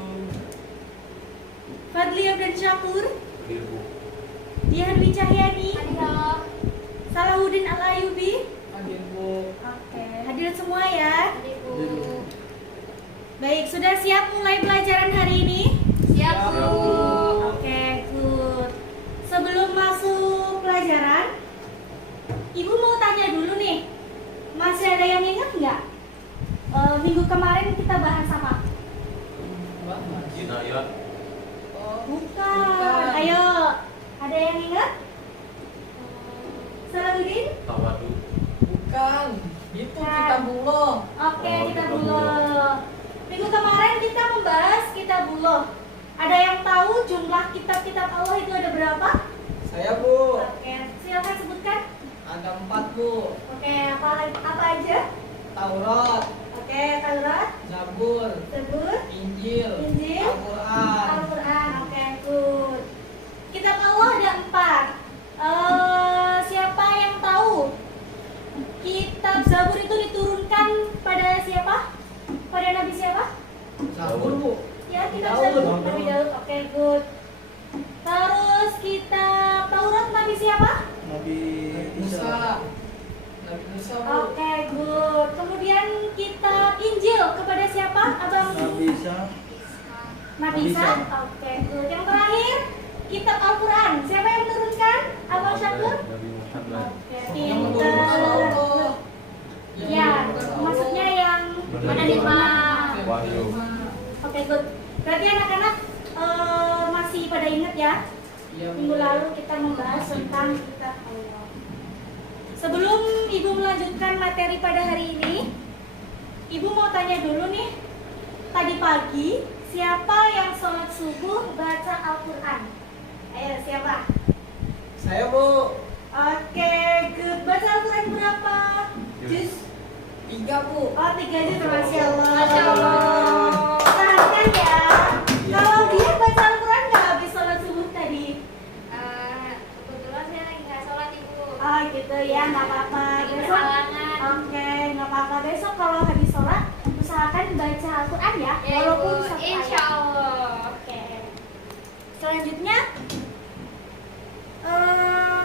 Fadli Abdan Syakur, Iya Bu. Dian Dwi Cahyani, Salahuddin Al-Ayubi. Hadir Bu. Oke, hadir semua ya. Bu. Baik, sudah siap mulai pelajaran hari ini? Siap Bu. Oke, good. Sebelum masuk pelajaran, Ibu mau tanya dulu nih, masih ada yang ingat nggak? Minggu kemarin kita bahas apa? Jinayat. Bukan. Ayo, ada yang ingat? Salahuddin? Tawadu. Bukan. Itu kitabullah. Oke, Oh, kitabullah. Minggu kemarin kita membahas kitabullah. Ada yang tahu jumlah kitab-kitab Allah itu ada berapa? Saya Bu. Oke, silakan sebutkan. Ada 4 Bu. Oke, apa aja? Taurat, Oke, Taurat, Zabur, Zabur, Injil, Injil, Al-Quran. Al-Quran. Oke, good. Kitab Allah ada 4. Siapa yang tahu kitab Zabur itu diturunkan pada siapa? Pada Nabi siapa? Zabur Bu. Ya, kitab Daud. Zabur Nabi Daud. Oke, good. Terus kitab Taurat Nabi siapa? Nabi Musa. Nabi Musa Bu. Oke, good. Kemudian kitab Injil kepada siapa? Abang Nabi Isa. Nabi Isa. Isa. Oke, good. Yang terakhir kitab Al-Quran. Siapa yang menurunkan? Abang Syakur? Nabi Muhammad. Oke, Yang menurunkan pinter. Ibu melanjutkan materi pada hari ini, Ibu mau tanya dulu nih, tadi pagi siapa yang sholat subuh baca Al-Quran? Ayo, siapa? Saya Bu. Oke, good. Baca Al-Quran berapa? Jus 3 Bu. Oh, 3 juz, Masya Allah. Masya Allah. Perhatikan ya, kalau dia baca Al-Quran nggak habis sholat subuh tadi? Kebetulan saya lagi nggak sholat Ibu. Oh gitu ya, nggak apa-apa. Lagi Besok, berhalangan. oke, nggak apa-apa. Besok kalau habis sholat, usahakan baca Al-Quran ya, Ya, walaupun Ibu. satu Insya ayat. Allah. Oke. Selanjutnya,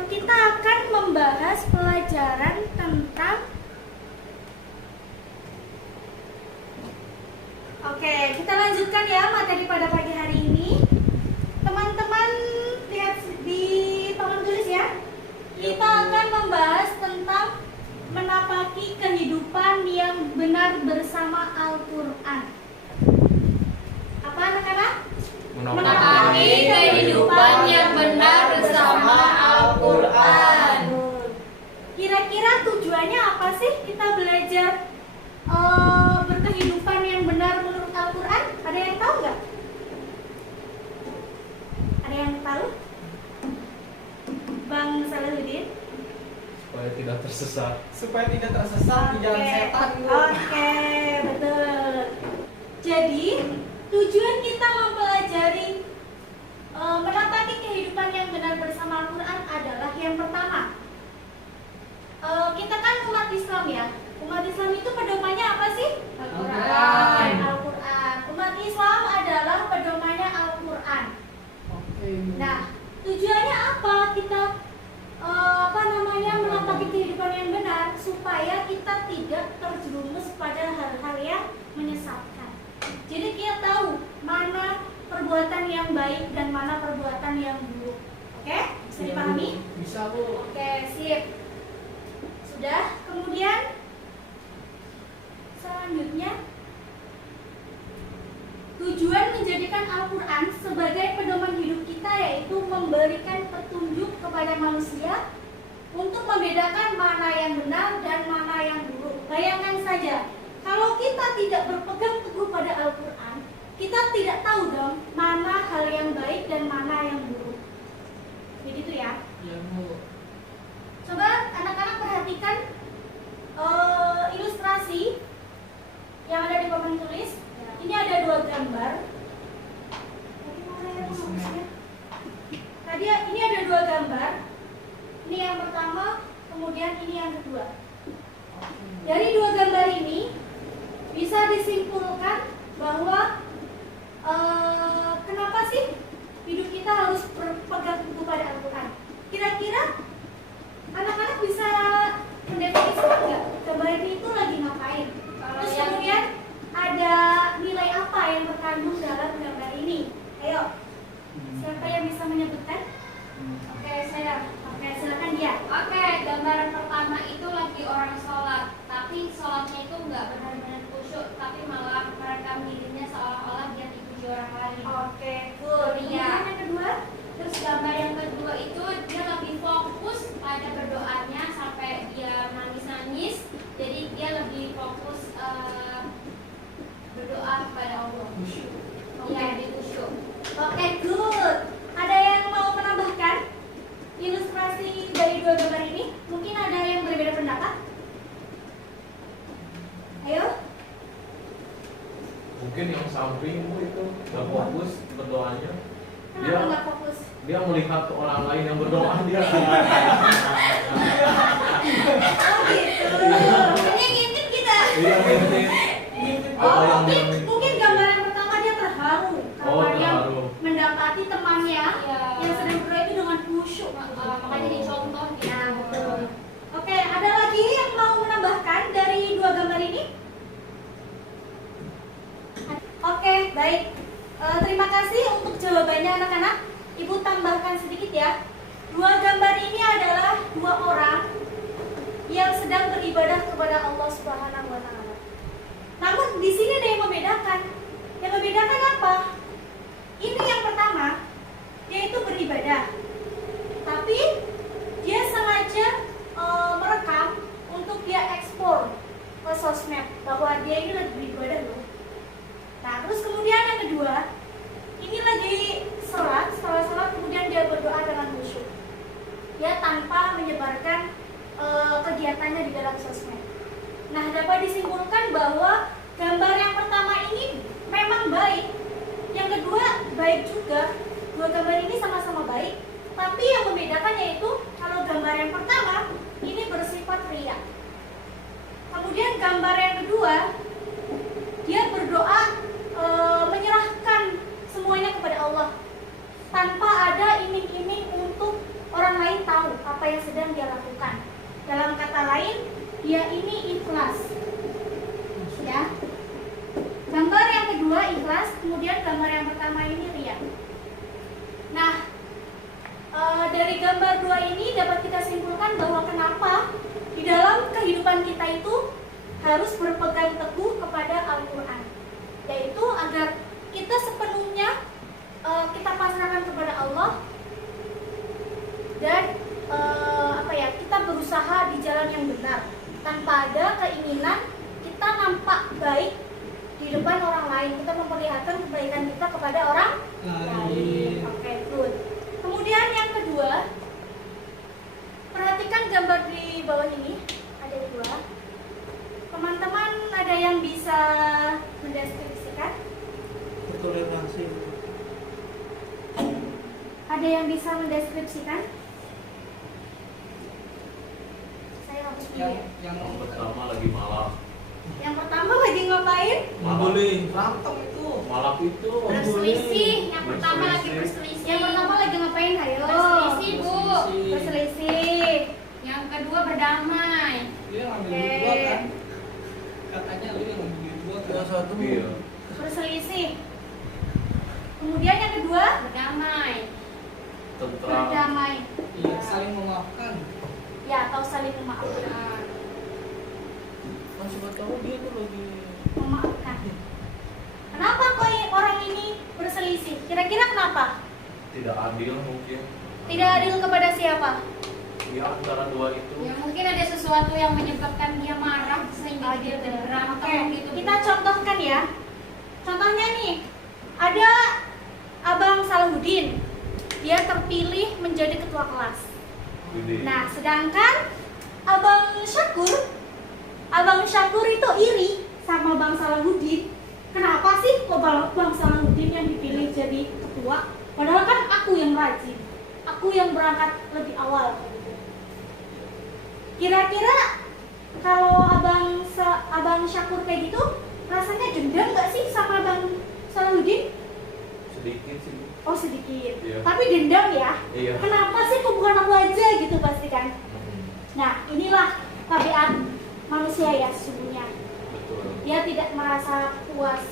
kita akan membahas pelajaran tentang. Oke, kita lanjutkan ya materi pada pagi hari ini. Teman-teman lihat di papan tulis ya. Kita akan membahas tentang menapaki kehidupan yang benar bersama Al-Quran. Apa anak-anak? Menapaki kehidupan yang benar bersama Al-Quran. Kira-kira tujuannya apa sih kita belajar berkehidupan yang benar menurut Al-Quran? Ada yang tahu nggak? Ada yang tahu? Bang Salahuddin? Supaya tidak tersesat. Supaya tidak tersesat di jalan setan Bu. Oke, betul. Jadi tujuan kita mempelajari menapaki kehidupan yang benar bersama Al-Quran adalah yang pertama, kita kan umat Islam ya. Umat Islam itu pedomannya apa sih? Al-Quran. Al-Quran. Umat Islam adalah pedomannya Al-Quran. Oke. Nah, tujuannya apa kita menapaki kehidupan yang benar supaya kita tidak terjerumus pada hal-hal yang menyesatkan. Jadi kita tahu mana perbuatan yang baik dan mana perbuatan yang buruk. Oke? Bisa dipahami? Bisa Bu. Oke, sip. Sudah. Kemudian selanjutnya, tujuan menjadikan Al-Quran sebagai pedoman hidup kita yaitu memberikan petunjuk kepada manusia untuk membedakan mana yang benar dan mana yang buruk. Bayangkan saja, kalau kita tidak berpegang teguh pada Al-Quran, kita tidak tahu dong mana hal yang baik dan mana yang buruk. Begitu ya. Ya Bu. Coba anak-anak perhatikan ilustrasi yang ada di papan tulis. Ini ada 2 gambar. Tadi ini ada 2 gambar. Ini yang pertama, kemudian ini yang kedua. Dari 2 gambar ini bisa disimpulkan bahwa kenapa sih hidup kita harus berpegang teguh pada Al-Quran. Kira-kira anak-anak bisa mendefinisikan nggak gambar ini itu lagi ngapain? Terus kemudian ada nilai apa yang terkandung dalam gambar ini? Ayo, siapa yang bisa menyebutkan? Oke, saya. Oke, silakan dia. Oke, gambaran pertama itu lagi orang sholat, tapi sholatnya itu nggak benar-benar khusyuk, tapi malah merekam dirinya seolah-olah dia dipuji orang lain. Oke, good. Iya. Kemudian yang kedua, Terus gambar yang kedua itu dia lebih fokus pada berdoanya sampai dia nangis-nangis, jadi dia lebih fokus berdoa kepada Allah. Iya, lebih khusyuk. oke, good. Ada yang mau menambahkan ilustrasi dari 2 gambar ini? Mungkin ada yang berbeda pendapat? Ayo. Mungkin yang samping Bu itu nggak fokus berdoanya. Kenapa nggak fokus? Dia melihat ke orang lain yang berdoa dia. Oh gitu. Ini ngintip kita. Iya ini. Oh, mungkin gambar yang pertama dia terharu Oh, karena dia terharu. mendapati temannya Iya. yang sedang berdoa itu dengan khusyuk. Makanya dicontoh gitu. Nah, betul. Oke, ada lagi yang mau menambahkan dari 2 gambar ini? Oke, baik. Terima kasih untuk jawabannya anak-anak. Ibu tambahkan sedikit ya. 2 gambar ini adalah 2 orang yang sedang beribadah kepada Allah Subhanahu wa taala. Namun di sini ada yang membedakan. Yang membedakan apa? Ini yang pertama, yaitu beribadah. Tapi dia sengaja merekam nyatanya di dalam sosmed. Nah, dapat disimpulkan bahwa gambar yang pertama ini memang baik, yang kedua baik juga. Dua gambar ini sama-sama baik, tapi yang membedakan yaitu kalau gambar yang pertama ini bersifat ria. Kemudian gambar yang kedua dia berdoa menyerahkan semuanya kepada Allah tanpa ada iming-iming untuk orang lain tahu apa yang sedang dia lakukan. Dalam kata lain, dia ini ikhlas. Ya. Gambar yang kedua ikhlas, kemudian gambar yang pertama ini ria. Nah, dari gambar dua ini dapat kita simpulkan bahwa kenapa di dalam kehidupan kita itu harus berpegang teguh kepada Al-Quran, yaitu agar kita sepenuhnya kita pasrahkan kepada Allah dan kita berusaha di jalan yang benar tanpa ada keinginan kita nampak baik di depan orang lain, kita memperlihatkan kebaikan kita kepada orang lain. Oke, good. Kemudian yang kedua, perhatikan gambar di bawah ini, ada dua. Teman-teman ada yang bisa mendeskripsikan? Bertoleransi. Ada yang bisa mendeskripsikan? Saya harus yang Yang pertama lagi malak. Yang pertama lagi ngapain? Boleh. berantem itu. Malak itu Berselisih. Yang pertama lagi berselisih. Yang pertama lagi ngapain? Ayo. Berselisih, Bu. Berselisih. Yang kedua berdamai. Lu yang ambil duit gua kan? Katanya lu yang ambil duit gua kan? Satu. Iya. Berselisih. Kemudian yang kedua Berdamai. Tentram. berdamai. Iya, saling memaafkan. Ya, atau saling memaafkan. Kan siapa tahu dia tuh lagi Memaafkan. Kenapa kok orang ini berselisih? Kira-kira kenapa? Tidak adil mungkin. Tidak adil kepada siapa? Ya antara dua itu. Ya mungkin ada sesuatu yang menyebabkan dia marah sehingga dia jadi berantem Oke, gitu. kita contohkan ya. Contohnya nih, ada Abang Salahuddin. Dia terpilih menjadi ketua kelas. Gede. Nah, sedangkan Abang Syakur itu iri sama Bang Salahuddin. Kenapa sih kok Bang Salahuddin yang dipilih jadi ketua? Padahal kan aku yang rajin, aku yang berangkat lebih awal. Kira-kira kalau Abang Syakur kayak gitu, rasanya dendam nggak sih sama Bang Salahuddin? Sedikit sih. Oh sedikit, Iya. tapi dendam ya. Iya. Kenapa sih kok bukan aku aja gitu pasti kan? Nah, inilah tabiat manusia ya sesungguhnya. Betul. Dia tidak merasa puas.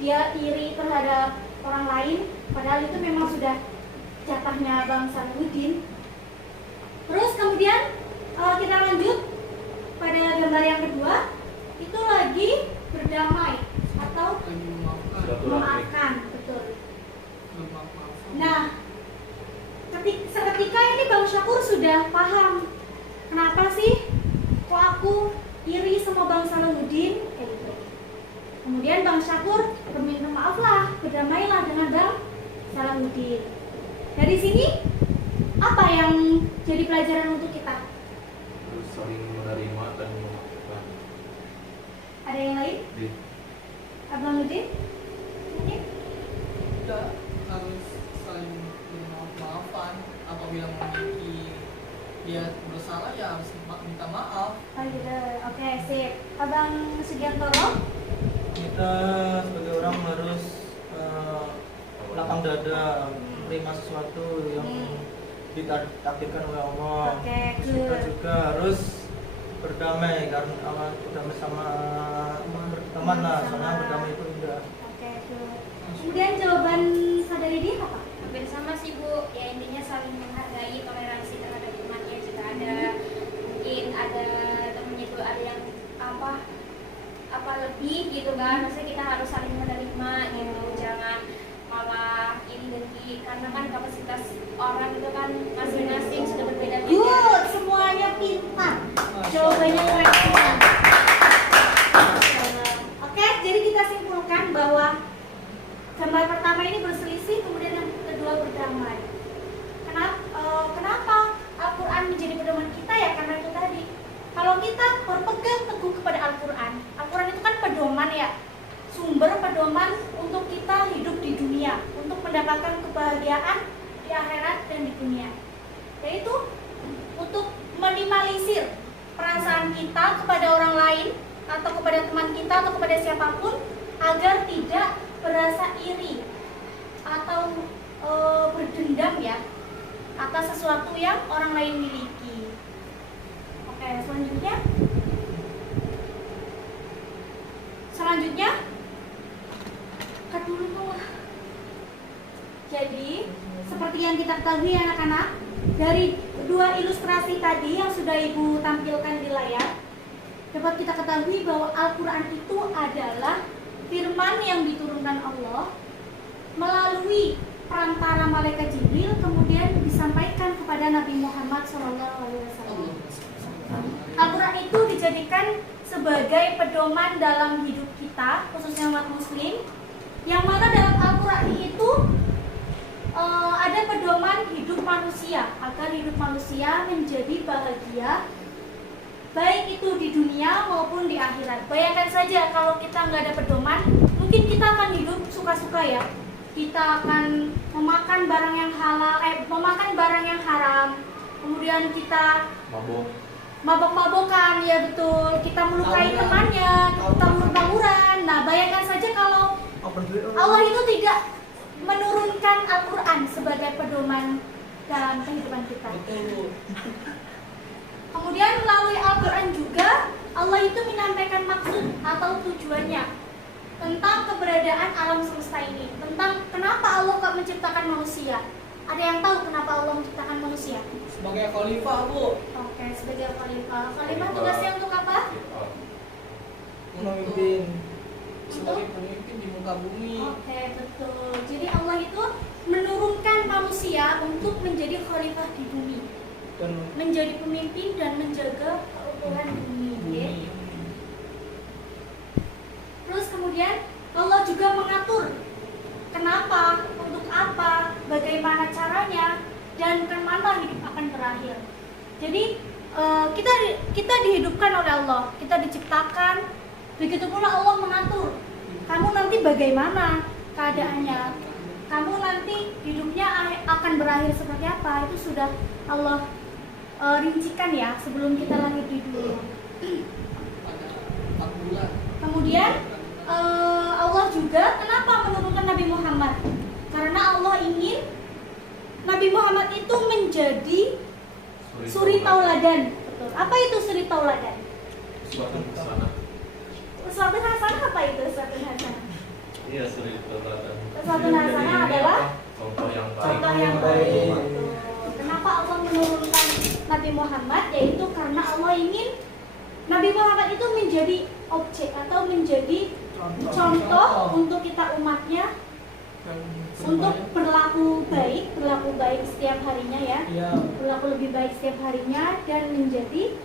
Dia iri terhadap orang lain, padahal itu memang sudah jatahnya Bang Salahuddin. Terus kemudian kita lanjut pada gambar yang kedua, itu lagi berdamai atau Lagi memaafkan. Silaturahmi. memaafkan, betul. Memaafkan. Nah, seketika ini Bang Syakur sudah paham kenapa sih kok aku iri sama Bang Salahuddin kayak gitu. Kemudian Bang Syakur berminta maaf lah, berdamailah dengan Bang Salahuddin. Dari sini apa yang jadi pelajaran untuk kita? Terus saling menerima dan memaafkan. Ada yang lain? Di Abang Udin? Mungkin? Tidak harus saling maaf-maafan. Apabila memiliki dia bersalah ya harus minta maaf. Oh gitu. Oke, sip. Abang Sugiantoro? kita sebagai orang harus lapang dada menerima sesuatu yang ditakdirkan oleh Allah. Oke, Terus kita good. juga harus berdamai karena berdamai sama teman lah, soalnya berdamai itu indah. Oke, good. Kemudian jawaban sadari dia apa? Hampir sama sih Bu, ya intinya saling menghargai, toleransi terhadap temannya jika ada mungkin ada temennya itu ada yang apa lebih gitu kan, maksudnya kita harus saling menerima gitu, jangan malah ini dengki karena kan kapasitas orang itu kan masing-masing sudah berbeda-beda. Good, semuanya pintar. Jawabannya keren semua. Oke, jadi kita simpulkan bahwa gambar pertama ini berselisih, kemudian yang kedua berdamai. Kenapa Al-Quran menjadi pedoman kita ya? Karena itu tadi Kalau kita berpegang teguh kepada Al-Quran, Al-Quran itu kan pedoman ya, sumber pedoman untuk kita hidup di dunia, untuk mendapatkan kebahagiaan di akhirat dan di dunia, yaitu untuk minimalisir perasaan kita kepada orang lain atau kepada teman kita atau kepada siapapun, agar tidak berasa iri atau berdendam ya atas sesuatu yang orang lain miliki. Oke, selanjutnya cut dulu tuh. Jadi seperti yang kita ketahui anak-anak, dari dua ilustrasi tadi yang sudah Ibu tampilkan di layar, dapat kita ketahui bahwa Al-Quran itu adalah firman yang diturunkan Allah melalui perantara malaikat Jibril, kemudian disampaikan kepada Nabi Muhammad SAW. Al-Quran itu dijadikan sebagai pedoman dalam hidup kita, khususnya umat muslim, yang mana dalam Al-Quran itu ada pedoman hidup manusia, agar hidup manusia menjadi bahagia, baik itu di dunia maupun di akhirat. Bayangkan saja kalau kita nggak ada pedoman, mungkin kita akan hidup suka-suka ya. Kita akan memakan barang yang halal, memakan barang yang haram, kemudian kita mabok-mabokan, ya betul. Kita melukai temannya, kita tawuran. Nah, bayangkan saja kalau Allah itu tidak menurunkan Al-Quran sebagai pedoman dalam kehidupan kita. Kemudian melalui Al-Quran juga Allah itu menyampaikan maksud atau tujuannya tentang keberadaan alam semesta ini, tentang kenapa Allah kok menciptakan manusia. Ada yang tahu kenapa Allah menciptakan manusia? Sebagai khalifah, Bu. Oke, sebagai khalifah. Khalifah tugasnya untuk apa? Memimpin. Sebagai pemimpin di muka bumi. Oke, betul. Jadi Allah itu menurunkan manusia untuk menjadi khalifah di bumi, Dan menjadi pemimpin dan menjaga keutuhan bumi. Oke. Terus kemudian Allah juga mengatur kenapa, untuk apa, bagaimana caranya, dan kemana hidup akan berakhir. Jadi kita dihidupkan oleh Allah, kita diciptakan, begitu pula Allah mengatur kamu nanti bagaimana keadaannya, kamu nanti hidupnya akan berakhir seperti apa, itu sudah Allah rincikan ya sebelum kita lahir di dunia. Kemudian Allah juga kenapa menurunkan Nabi Muhammad? Karena Allah ingin Nabi Muhammad itu menjadi suri tauladan. Betul. Apa itu suri tauladan? Suatu hasanah. Sesuatu hasanah apa itu sesuatu hasanah? Iya, suri tauladan. Sesuatu hasanah adalah contoh yang baik. contoh yang baik. Kenapa Allah menurunkan Nabi Muhammad? Yaitu karena Allah ingin Nabi Muhammad itu menjadi objek atau menjadi contoh untuk kita umatnya, untuk berlaku baik setiap harinya ya, berlaku lebih baik setiap harinya, dan menjadi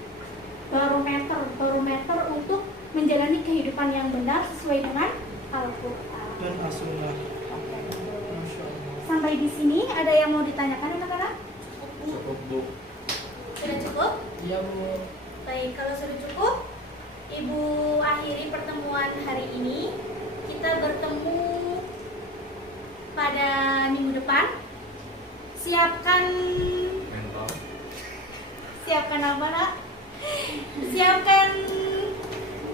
barometer untuk menjalani kehidupan yang benar sesuai dengan Al-Quran dan As-Sunnah. Sampai di sini ada yang mau ditanyakan anak-anak? Cukup, Bu. Sudah cukup? Iya, Bu. Baik, kalau sudah cukup, Ibu akhiri pertemuan hari ini. Kita bertemu pada minggu depan. Siapkan Mental. apa nak? Siapkan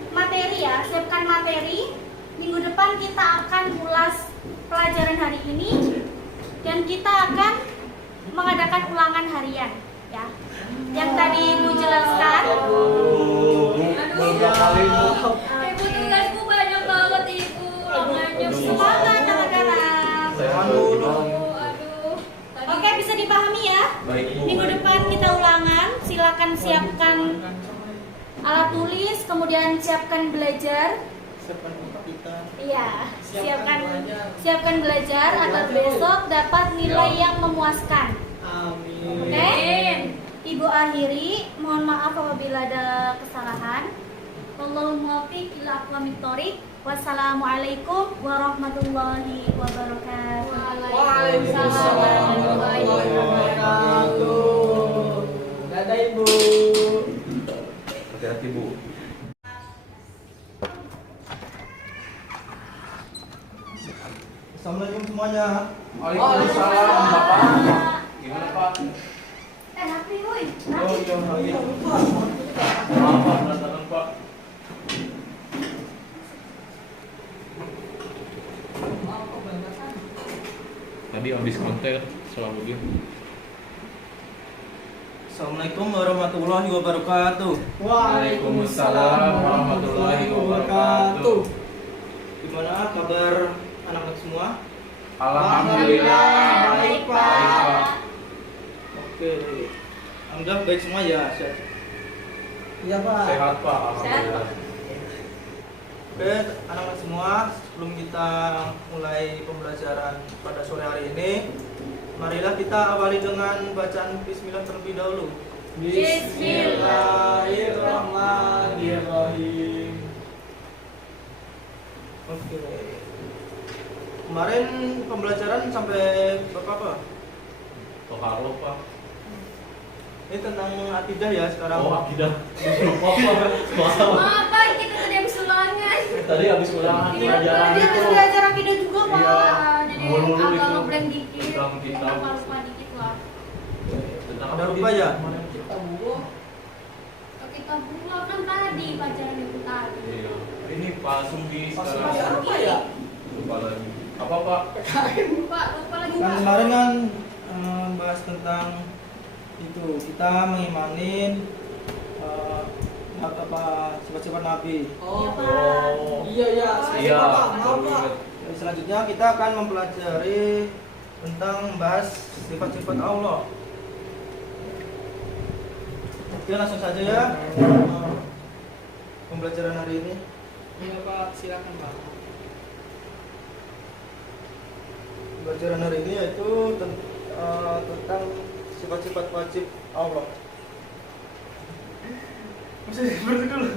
materi ya, siapkan materi. Minggu depan kita akan ulas pelajaran hari ini dan kita akan mengadakan ulangan harian ya. Yang tadi Ibu jelaskan. Ibu tugasku banyak banget Ibu, ulangannya Semangat anak-anak. Aduh. Oke, bisa dipahami ya. Baik, Bu. Minggu depan kita ulangan. Silakan siapkan alat tulis, kemudian siapkan belajar. Siapkan otak kita. Iya, siapkan belajar agar besok dapat nilai yang memuaskan. Amin. Oke? Ibu akhiri, mohon maaf apabila ada kesalahan. Wallahul muwaffiq ila aqwamit thoriq. Wassalamualaikum warahmatullahi wabarakatuh. Waalaikumsalam warahmatullahi wabarakatuh. Dadah, Ibu. Hati-hati Bu. Assalamualaikum semuanya. Waalaikumsalam Bapak. Gimana Pak? Rapi, woi. Oh iya, iya. Maaf Pak, berantakan Pak. Tadi habis konter selalu dia. Assalamualaikum warahmatullahi wabarakatuh. Waalaikumsalam warahmatullahi wabarakatuh. Gimana kabar anak-anak semua? Alhamdulillah Baik, Pak. Baik, Pak. Oke. Alhamdulillah baik semua ya. Sehat. Iya Pak. Sehat Pak, alhamdulillah. Oke, anak-anak semua, sebelum kita mulai pembelajaran pada sore hari ini, marilah kita awali dengan bacaan bismillah terlebih dahulu. Bismillahirrahmanirrahim. Oke. Kemarin pembelajaran sampai berapa? Toharo Pak. Ini tentang akidah ya sekarang. Oh akidah. Lupa Pak. Maaf. Maaf Pak, kita tadi habis ulangan. Tadi habis ulangan pelajaran Dia itu. harus belajar akidah juga, Pak. Iya. Jadi Mulu agak itu. ngeblank dikit. Tentang kita. Lupa dikit lah. Tentang Ada apa lupa gitu? ya? Kita Bu. Kita buka kan tadi pelajaran itu tadi. Iya. Ini Pak Sumbi Pas sekarang. lagi apa ya? Lupa lagi. Apa Pak? Lupa lagi, Kan Pak. kemarin kan bahas tentang itu, kita mengimanin apa sifat-sifat Nabi. Oh. Oh. Iya iya. Iya. Pak. Maaf Pak. Jadi selanjutnya kita akan mempelajari tentang bahas sifat-sifat Allah. Oke, langsung saja ya pembelajaran hari ini. Iya Pak, silakan Pak. Pembelajaran hari ini yaitu tentang sifat-sifat wajib Allah. Mesti seperti dulu.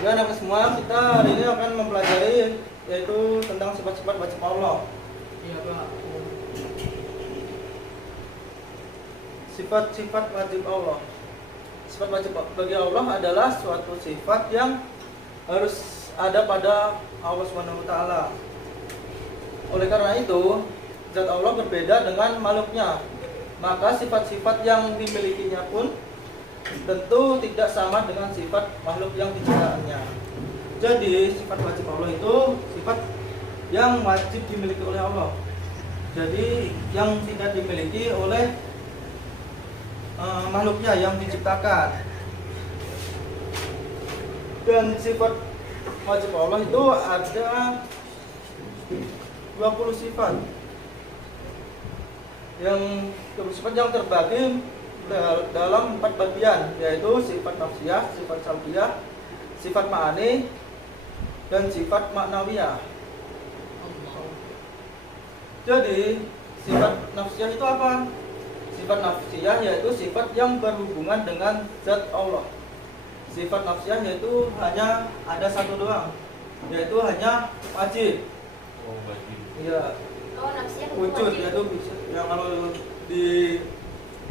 Jadi anak semua, kita hari ini akan mempelajari yaitu tentang sifat-sifat wajib Allah. Iya Pak. Sifat-sifat wajib Allah. Sifat wajib bagi Allah adalah suatu sifat yang harus ada pada Allah Subhanahu wa taala. Oleh karena itu, zat Allah berbeda dengan makhluknya. Maka sifat-sifat yang dimilikinya pun tentu tidak sama dengan sifat makhluk yang diciptakannya. Jadi, sifat wajib Allah itu sifat yang wajib dimiliki oleh Allah. Jadi, yang tidak dimiliki oleh makhluknya yang diciptakan. Dan sifat wajib Allah itu ada 20 sifat. Yang 20 sifat yang terbagi dalam 4 bagian, yaitu sifat nafsiyah, sifat salbiyah, sifat ma'ani, dan sifat maknawiyah. Jadi, sifat nafsiyah itu apa? Sifat nafsiyah yaitu sifat yang berhubungan dengan zat Allah. Sifat nafsiyah yaitu hanya ada satu doang, yaitu hanya wajib. Oh wajib. Iya, Oh, nafsnya wujud yaitu yang kalau di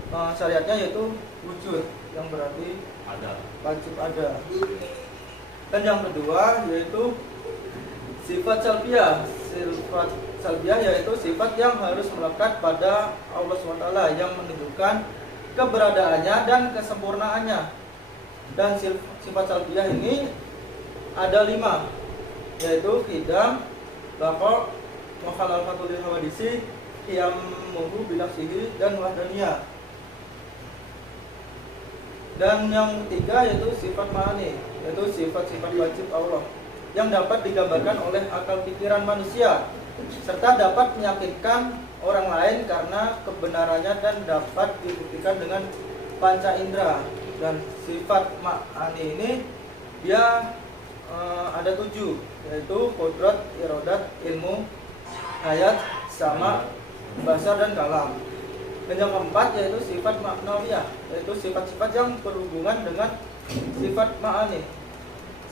syariatnya yaitu wujud, yang berarti Ada. wajib ada. Dan yang kedua yaitu sifat salbiyah. Sifat salbiyah yaitu sifat yang harus melekat pada Allah SWT yang menunjukkan keberadaannya dan kesempurnaannya. Dan sifat salbiyah ini ada 5, yaitu qidam, baqa, mukhalafatul hawadisi, qiyamuhu binafsihi, dan wahdaniyah. Dan yang ketiga yaitu sifat ma'ani, yaitu sifat-sifat wajib Allah yang dapat digambarkan oleh akal pikiran manusia serta dapat meyakinkan orang lain karena kebenarannya dan dapat dibuktikan dengan panca indera. Dan sifat ma'ani ini dia ada 7, yaitu kodrat, irodat, ilmu, hayat, sama, basar, dan kalam. Dan yang keempat yaitu sifat maknawiyah, yaitu sifat-sifat yang berhubungan dengan sifat ma'ani.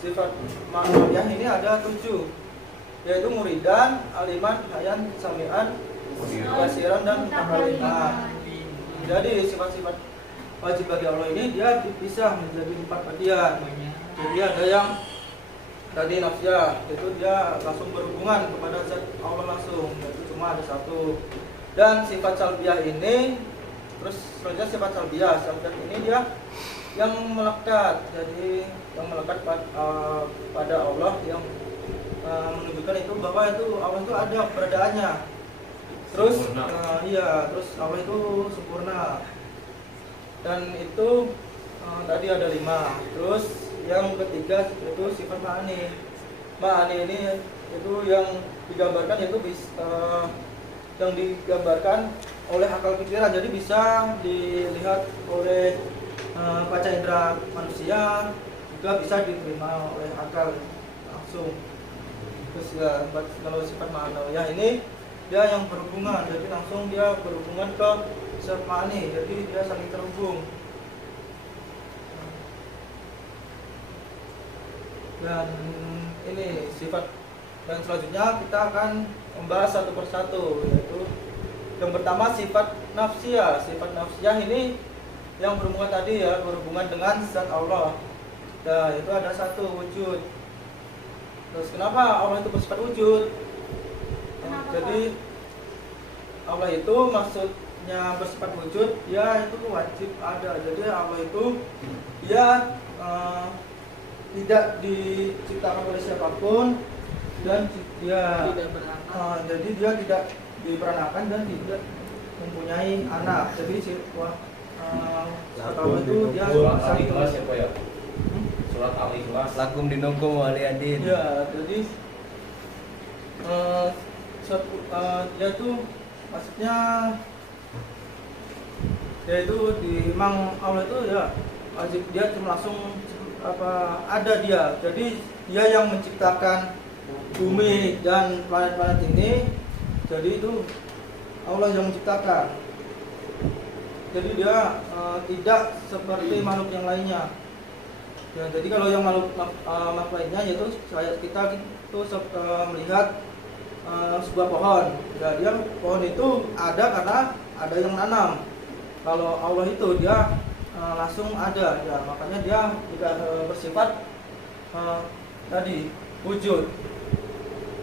Sifat maknawiyah ini ada 7, yaitu muridan, aliman, hayan, sami'an, basiran, dan mutakalliman. Jadi sifat-sifat wajib bagi Allah ini dia dipisah menjadi 4 bagian. Jadi ada yang tadi nafsiyah, itu dia langsung berhubungan kepada zat Allah langsung, itu cuma ada 1. Dan sifat salbiyah ini, terus selanjutnya sifat salbiyah ini dia yang melekat, jadi yang melekat pada Allah, yang menunjukkan itu bahwa itu Allah itu ada keberadaannya. Terus terus Allah itu sempurna. Dan itu tadi ada 5. Terus yang ketiga itu sifat ma'ani. Ma'ani ini itu yang digambarkan, yaitu yang digambarkan oleh akal pikiran, jadi bisa dilihat oleh panca indera manusia, juga bisa diterima oleh akal langsung. Terus ya, kalau sifat ma'anawiyah ini dia yang berhubungan, jadi langsung dia berhubungan ke sifat ma'ani, jadi dia saling terhubung. Dan ini sifat, dan selanjutnya kita akan membahas satu persatu, yaitu yang pertama sifat nafsiyah. Sifat nafsiyah ini yang berhubungan tadi ya, berhubungan dengan zat Allah. Nah, itu ada 1 wujud. Terus kenapa Allah itu bersifat wujud? Kenapa, Jadi Allah itu maksudnya bersifat wujud, ya itu wajib ada. Jadi Allah itu dia tidak diciptakan oleh siapapun, dan dia Tidak beranak. jadi dia tidak diperanakan dan tidak mempunyai anak. Jadi sifat Allah itu dia Surat Al-Ikhlas ya Pak ya? Surat Al-Ikhlas. Lakum dinukum waliyadin. ya, jadi dia tuh maksudnya yaitu di memang Allah itu ya wajib, dia cuma langsung ada dia. Jadi dia yang menciptakan bumi dan planet-planet ini, jadi itu Allah yang menciptakan. Jadi dia tidak seperti makhluk yang lainnya ya. Jadi kalau yang makhluk lainnya, yaitu kita itu melihat sebuah pohon ya, dia pohon itu ada karena ada yang nanam. Kalau Allah itu dia langsung ada ya, makanya dia tidak bersifat tadi wujud.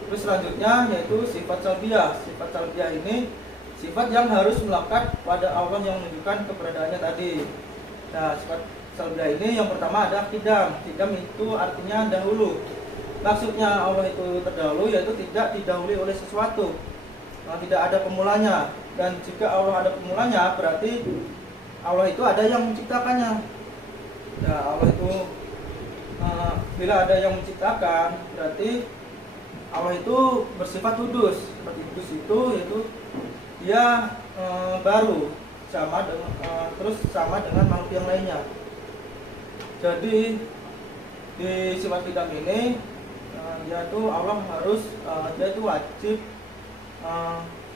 Terus selanjutnya yaitu sifat salbiyah. Sifat salbiyah ini sifat yang harus melekat pada Allah yang menunjukkan keberadaannya tadi. Nah, sifat salbiyah ini yang pertama ada qidam. Qidam itu artinya dahulu. Maksudnya Allah itu terdahulu, yaitu tidak didahului oleh sesuatu. Tidak ada pemulanya. Dan jika Allah ada pemulanya, berarti Allah itu ada yang menciptakannya. Nah, Allah itu bila ada yang menciptakan, berarti Allah itu bersifat kudus. Seperti kudus itu yaitu dia baru sama dengan terus sama dengan makhluk yang lainnya. Jadi di sifat qidam ini dia itu Allah harus dia itu wajib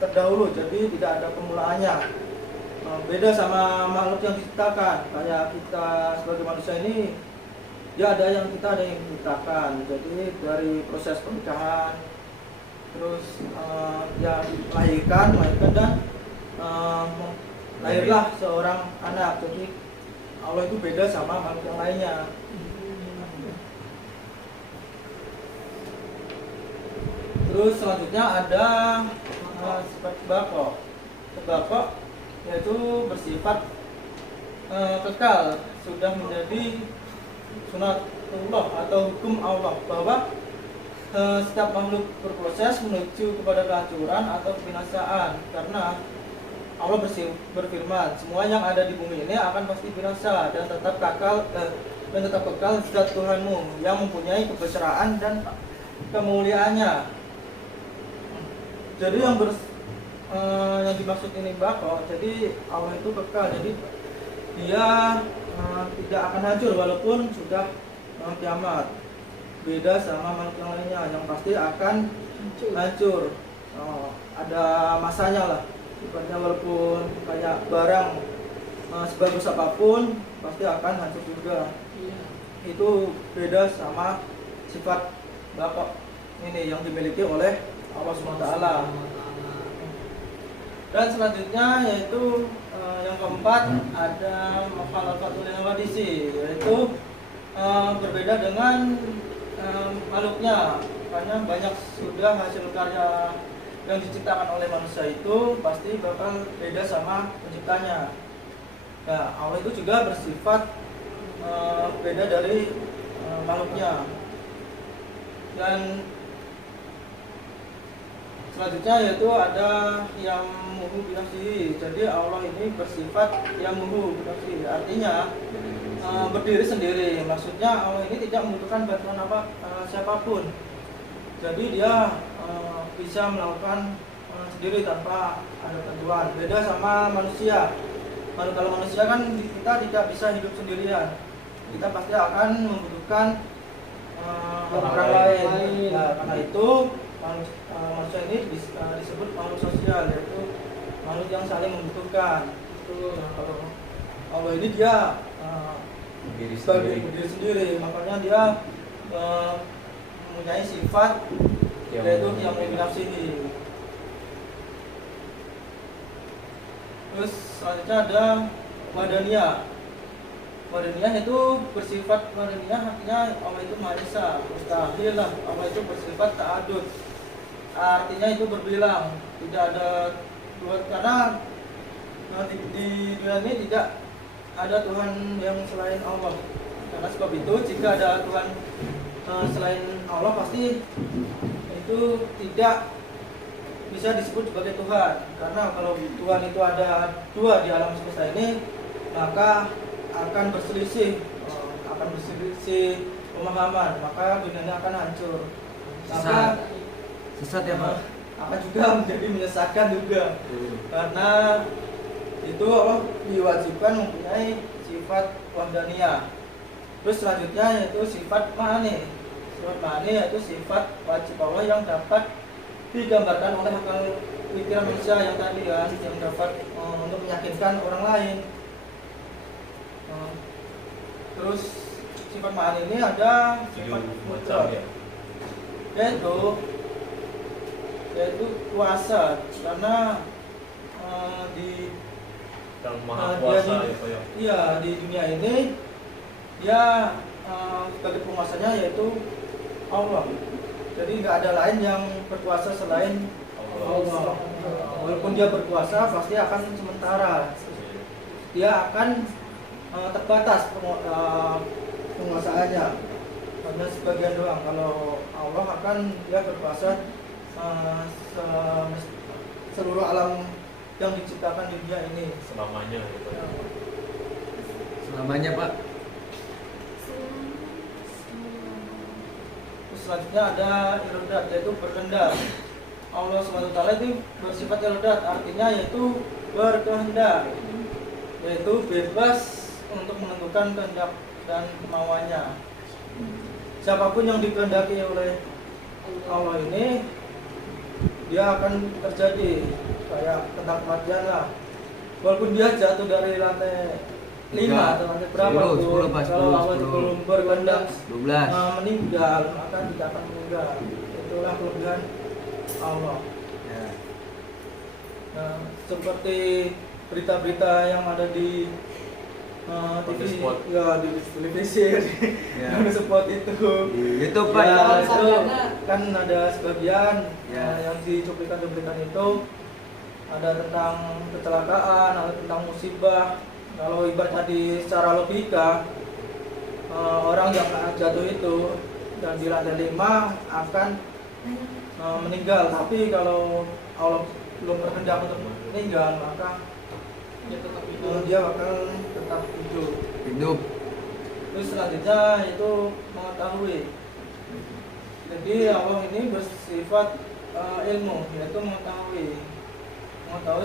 terdahulu, jadi tidak ada pemulaannya. Beda sama makhluk yang diciptakan. Kayak kita sebagai manusia ini, ya ada yang diciptakan. Jadi dari proses pernikahan, terus ya melahirkan dan lahirlah seorang anak. Jadi Allah itu beda sama makhluk yang lainnya. Terus selanjutnya ada sifat baqo. Baqo yaitu bersifat kekal, sudah menjadi sunatullah atau hukum Allah, bahwa setiap makhluk berproses menuju kepada kehancuran atau kebinasaan, karena Allah berfirman, semua yang ada di bumi ini akan pasti binasa dan tetap kekal zat Tuhanmu yang mempunyai kebesaran dan kemuliaannya. Jadi yang dimaksud ini baqo, jadi Allah itu kekal, jadi dia tidak akan hancur walaupun sudah kiamat. Beda sama makhluk yang lainnya yang pasti akan hancur. Ada masanya lah. Ibaratnya walaupun kayak barang sebagus apapun pasti akan hancur juga. Itu beda sama sifat baqo ini yang dimiliki oleh Allah SWT. Dan selanjutnya yaitu yang keempat ada mukhalafatul hawadisi, yaitu berbeda dengan makhluknya, karena banyak sudah hasil karya yang diciptakan oleh manusia itu pasti bakal beda sama penciptanya. Nah, Allah itu juga bersifat beda dari makhluknya. Dan selanjutnya yaitu ada yang muhu binafsihi. Jadi Allah ini bersifat yang muhu binafsihi, artinya berdiri sendiri. Maksudnya Allah ini tidak membutuhkan bantuan siapapun. Jadi dia bisa melakukan sendiri tanpa ada bantuan. Beda sama manusia. Kalau manusia kan kita tidak bisa hidup sendirian. Kita pasti akan membutuhkan orang lain. Nah, karena itu manusia ini disebut makhluk sosial, yaitu makhluk yang saling membutuhkan. Itu kalau Allah ini dia berdiri sendiri, makanya dia mempunyai sifat yaitu yang binafsihi. Terus selanjutnya ada wadaniyah. Wadaniyah itu bersifat wadaniyah, artinya Allah itu Maha Esa, mustahil lah Allah itu bersifat ta'adud. Artinya itu berbilang, tidak ada dua, karena di dunia ini tidak ada Tuhan yang selain Allah. Karena sebab itu jika ada Tuhan selain Allah pasti itu tidak bisa disebut sebagai Tuhan. Karena kalau Tuhan itu ada dua di alam semesta ini, maka akan berselisih pemahaman, maka dunia ini akan hancur. Maka Sesat ya Pak? akan juga menjadi menyesatkan juga. Karena itu Allah diwajibkan mempunyai sifat wahdaniyah. Terus selanjutnya yaitu sifat ma'ani. Sifat ma'ani yaitu sifat wajib Allah yang dapat digambarkan oleh akal pikiran manusia yang tadi kan, yang dapat untuk meyakinkan orang lain. Terus sifat ma'ani ini ada sifat mutlak, yaitu kuasa, karena di yang maha kuasa ya. Iya, di dunia ini dia sebagai penguasanya yaitu Allah. Jadi nggak ada lain yang berkuasa selain Allah. Walaupun dia berkuasa pasti akan sementara. Dia akan terbatas penguasaannya. Hanya sebagian doang. Kalau Allah akan dia berkuasa seluruh alam yang diciptakan di dunia ini Selamanya gitu ya. Selamanya Pak. Terus selanjutnya ada irodat, yaitu berkehendak. Allah SWT itu bersifat irodat, artinya yaitu berkehendak, yaitu bebas untuk menentukan kehendak dan kemauannya. Siapapun yang dikehendaki oleh Allah ini, dia akan terjadi, kayak tentang kematian lah. Walaupun dia jatuh dari lantai 5 atau lantai berapa 10, Pak, kalau Allah 10. belum berkehendak 12. meninggal, maka tidak akan meninggal. Itulah kelebihan Allah. Ya. Nah, seperti berita-berita yang ada di TV, Spot. ya di televisi, Ya. di spot itu. Di YouTube Pak. Ya, Ya. itu kan ada sebagian Ya. yang di cuplikan-cuplikan itu ada tentang kecelakaan, ada tentang musibah. Kalau ibarat tadi secara logika, orang yang jatuh itu dan di lantai 5 akan meninggal. Tapi kalau Allah belum berkehendak untuk meninggal, maka dia bakal tetap hidup. Terus selanjutnya itu mengetahui. Jadi Allah ini bersifat ilmu, yaitu mengetahui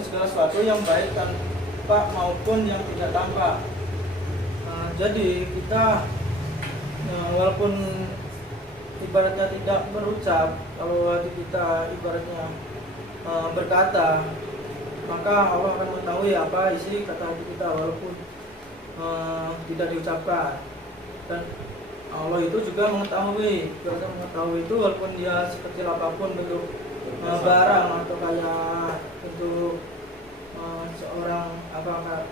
segala sesuatu yang baik tampak maupun yang tidak tampak. Jadi kita walaupun ibaratnya tidak berucap, kalau hati kita ibaratnya berkata, maka Allah akan mengetahui apa isi kata hati kita walaupun tidak diucapkan. Dan Allah itu juga mengetahui itu walaupun dia sekecil apapun bentuk barang atau kayak bentuk seorang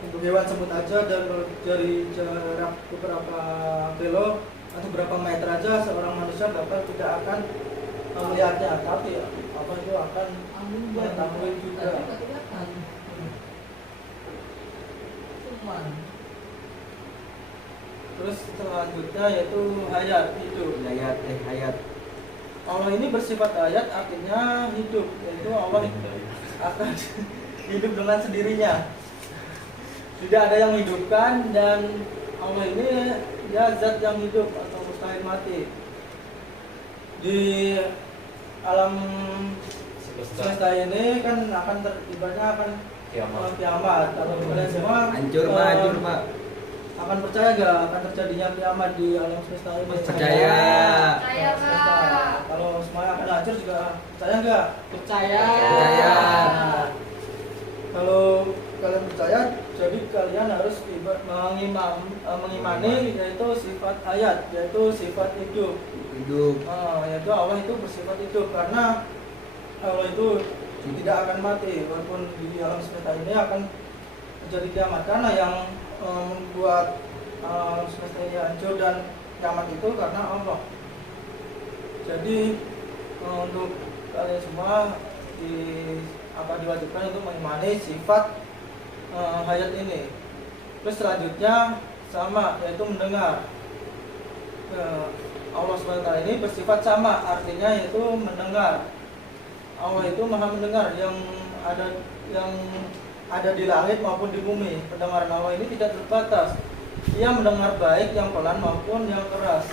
untuk hewan sebut aja, dan dari jarak beberapa kilo atau berapa meter aja seorang manusia bahkan tidak akan melihatnya, tapi apa itu akan mengetahui juga. Terus selanjutnya yaitu hayat, hidup. Hayat. Allah ini bersifat hayat, artinya hidup, yaitu Allah akan hidup dengan sendirinya. Tidak ada yang menghidupkan, dan Allah ini dia zat yang hidup atau mustahil mati. Di alam semesta ini kan akan ibaratnya akan kiamat. Kalau kalian semua Hancur Pak. akan percaya gak akan terjadinya kiamat di alam semesta ini? Percaya. Percaya, Kak. Kalau semuanya akan hancur juga percaya nggak? Percaya. Kalau kalian percaya, jadi kalian harus mengimani yaitu sifat hayat, yaitu sifat hidup. Yaitu Allah itu bersifat hidup, karena Allah itu tidak akan mati walaupun di alam semesta ini akan terjadi kiamat, karena yang membuat alam semesta ini hancur dan kiamat itu karena Allah. Jadi untuk kalian semua diwajibkan untuk mengimani sifat hayat ini. Terus selanjutnya sama, yaitu mendengar. Allah SWT ini bersifat sama, artinya yaitu mendengar. Allah itu maha mendengar, yang ada di langit maupun di bumi. Pendengaran Allah ini tidak terbatas. Ia mendengar baik yang pelan maupun yang keras.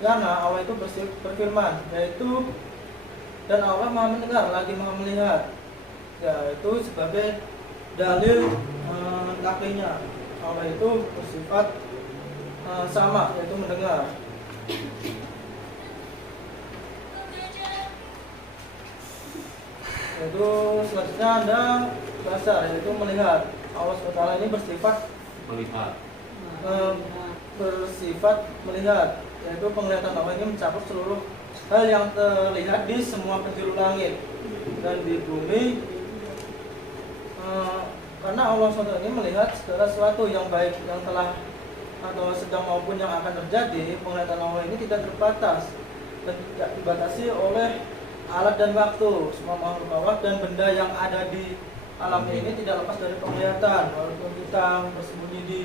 Karena Allah itu berfirman, yaitu dan Allah maha mendengar lagi maha melihat. Yaitu sebagai dalil naklinya. Allah itu bersifat sama, yaitu mendengar. Yaitu selanjutnya ada basar, yaitu melihat. Allah SWT ini bersifat melihat, yaitu penglihatan Allah ini mencakup seluruh hal yang terlihat di semua penjuru langit dan di bumi. Karena Allah SWT ini melihat segala sesuatu yang baik yang telah atau sedang maupun yang akan terjadi. Penglihatan Allah ini tidak terbatas dan tidak dibatasi oleh alat dan waktu. Semua makhluk Allah dan benda yang ada di alam ini tidak lepas dari penglihatan. Walaupun kita bersembunyi di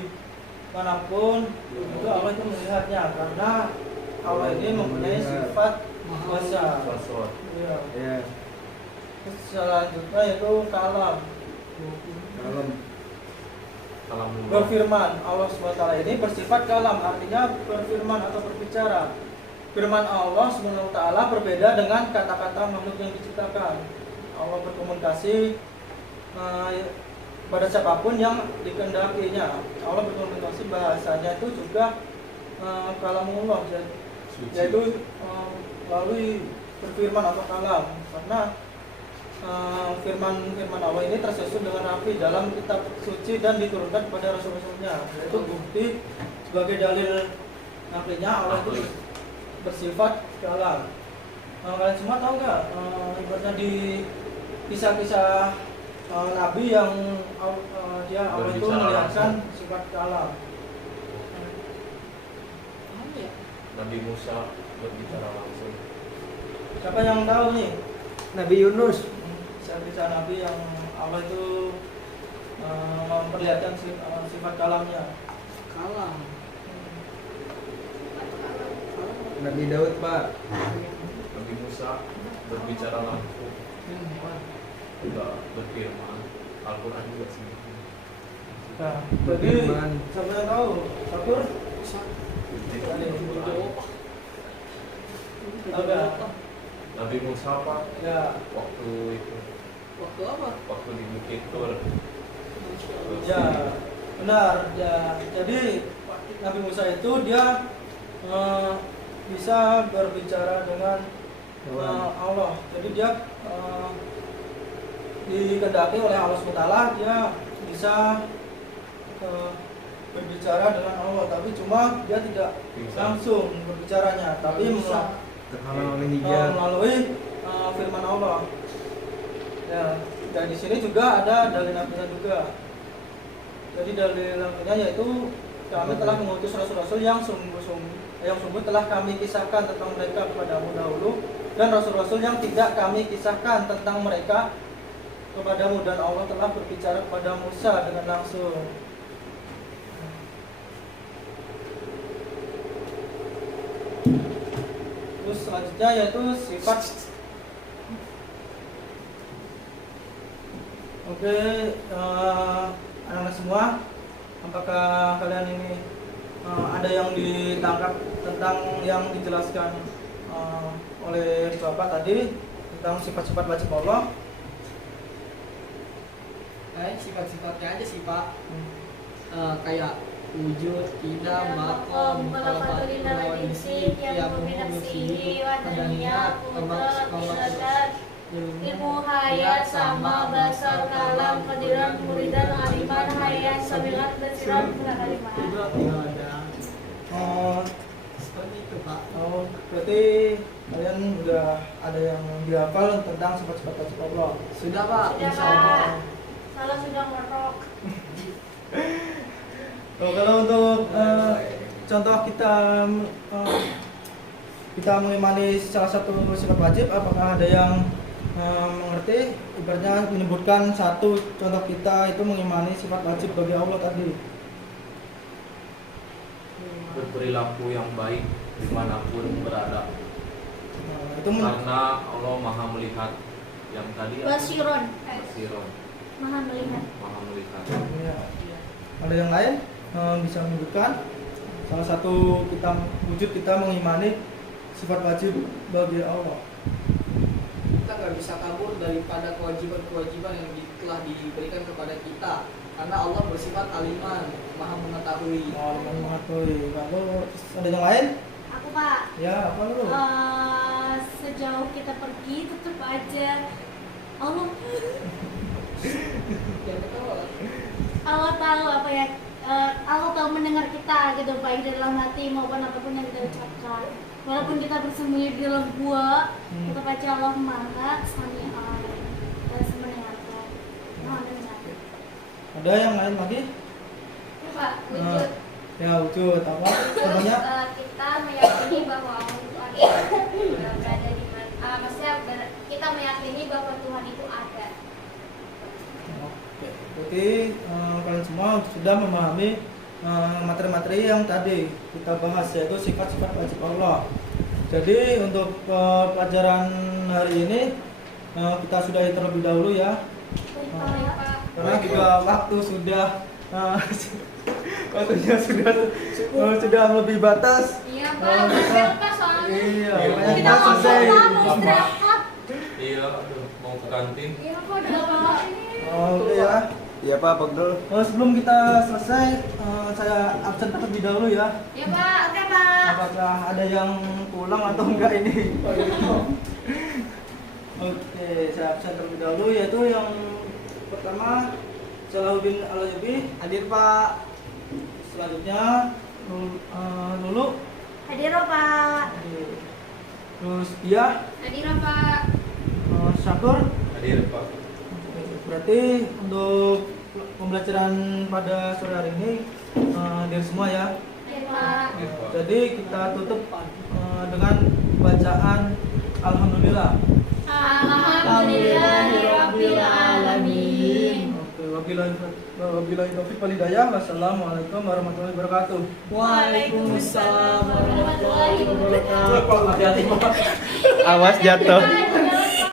manapun, itu Allah itu melihatnya, karena Allah ini mempunyai sifat kuasa. Ya. Terus selanjutnya yaitu kalam. Berfirman. Allah SWT ini bersifat kalam, artinya berfirman atau berbicara. Firman Allah SWT berbeda dengan kata-kata makhluk yang diciptakan. Allah berkomunikasi pada siapapun yang dikehendakinya. Allah berkomunikasi, bahasanya itu juga kalamullah, yaitu melalui berfirman atau kalam. Karena firman Allah ini tersusun dengan rapi dalam kitab suci dan diturunkan kepada rasul-rasulnya. Yaitu bukti sebagai dalil naklinya Allah itu bersifat kalam. Kalian semua tahu nggak ibaratnya di kisah-kisah Nabi yang Allah itu melihatkan sifat kalam. Nabi Musa berbicara langsung. Siapa yang tahu nih? Nabi Yunus. Kisah Nabi yang Allah itu memperlihatkan sifat kalamnya. Kalam. Nabi Daud Pak. Nabi Musa berbicara langsung, juga berfirman. Al-Quran juga sih. Nah, jadi siapa yang tahu? Sakur? Ada. Nabi Musa Pak, Ya. waktu itu, Waktu apa? waktu di Bukit Tur. Ya, benar. Ya, jadi Nabi Musa itu dia bisa berbicara dengan Allah. Jadi dia dikehendaki oleh Allah SWT, dia bisa berbicara dengan Allah, tapi cuma dia tidak langsung berbicaranya, tapi Terhalang oleh hijab. melalui firman Allah. Ya, Dan di sini juga ada dalil nafinya juga. Jadi dalil nafinya yaitu kami telah mengutus rasul-rasul yang sungguh telah kami kisahkan tentang mereka kepadamu dahulu, dan rasul-rasul yang tidak kami kisahkan tentang mereka kepadamu, dan Allah telah berbicara kepada Musa dengan langsung. Terus selanjutnya yaitu sifat. Oke, anak-anak semua, apakah kalian ini ada yang ditangkap tentang yang dijelaskan oleh Bapak tadi tentang sifat-sifat wajib Allah? Sifat-sifatnya aja sih Pak. Kayak wujud, tidak, makom, ilmu hayat sama basar kalam kediran muridan aliman hayat sabilan basiran aliman. Seperti itu Pak. Oh, berarti kalian udah ada yang dihafal tentang sifat-sifat wajib Allah. Sudah Pak. Sudah Insya Allah. Pak. Salah sudah merok. Oh, kalau untuk contoh kita mengimani salah satu sifat wajib, apakah ada yang mengerti? Ibaratnya menyebutkan satu contoh kita itu mengimani sifat wajib bagi Allah tadi. Berperilaku yang baik dimanapun berada, Itu karena Allah maha melihat. Yang tadi Basiron. Basiron, Maha melihat. maha melihat. ya. Ada yang lain bisa menunjukkan salah satu wujud kita mengimani sifat wajib bagi Allah. Kita nggak bisa kabur daripada kewajiban-kewajiban yang telah diberikan kepada kita, karena Allah bersifat aliman, maha mengetahui. Lalu ada yang lain? Aku Pak. Ya, apa lu? Sejauh kita pergi tetap aja Allah Allah tahu apa ya, Allah tahu mendengar kita gitu, baik dalam hati maupun apapun yang kita ucapkan. Walaupun kita bersembunyi di dalam gua, tetap aja Allah maha sami'an dan mendengarkan. Maha mendengar. Ada yang lain lagi? Pak, wujud. Ya, wujud apa? Contohnya? Kita meyakini bahwa Allah itu ada, berada di mana. Maksudnya kita meyakini bahwa Tuhan itu ada. Oke, berarti kalian semua sudah memahami materi-materi yang tadi kita bahas, yaitu sifat-sifat wajib Allah. Jadi untuk pelajaran hari ini kita sudahi terlebih dahulu ya, karena juga waktu sudah waktunya sudah lebih batas. Iya Pak, Pak soalnya. Iya, Iya, kita selesai. Istirahat. Iya, aduh, mau ke kantin. Iya Pak, udah lama ini. Oke ya. Iya Pak, Pegdul. Sebelum kita selesai, saya absen terlebih dahulu ya. Iya Pak, oke Pak. Apakah ada yang pulang atau enggak ini? Oke, saya absen terlebih dahulu, yaitu yang pertama Salahuddin Al-Ayyubi. Hadir Pak. Selanjutnya Lulu. Hadir Pak. Terus dia Hadir Pak. Syakur. Hadir Pak. Berarti untuk pembelajaran pada sore hari ini dari semua ya. Hadir Pak. Hadir Pak. Jadi kita tutup dengan bacaan Alhamdulillah. Alhamdulillahirabbil alamin. Oke, wabillahi taufiq wal hidayah. Wassalamualaikum warahmatullahi wabarakatuh. Waalaikumsalam Warahmatullahi wabarakatuh. Hati-hati Pak. Awas jatuh.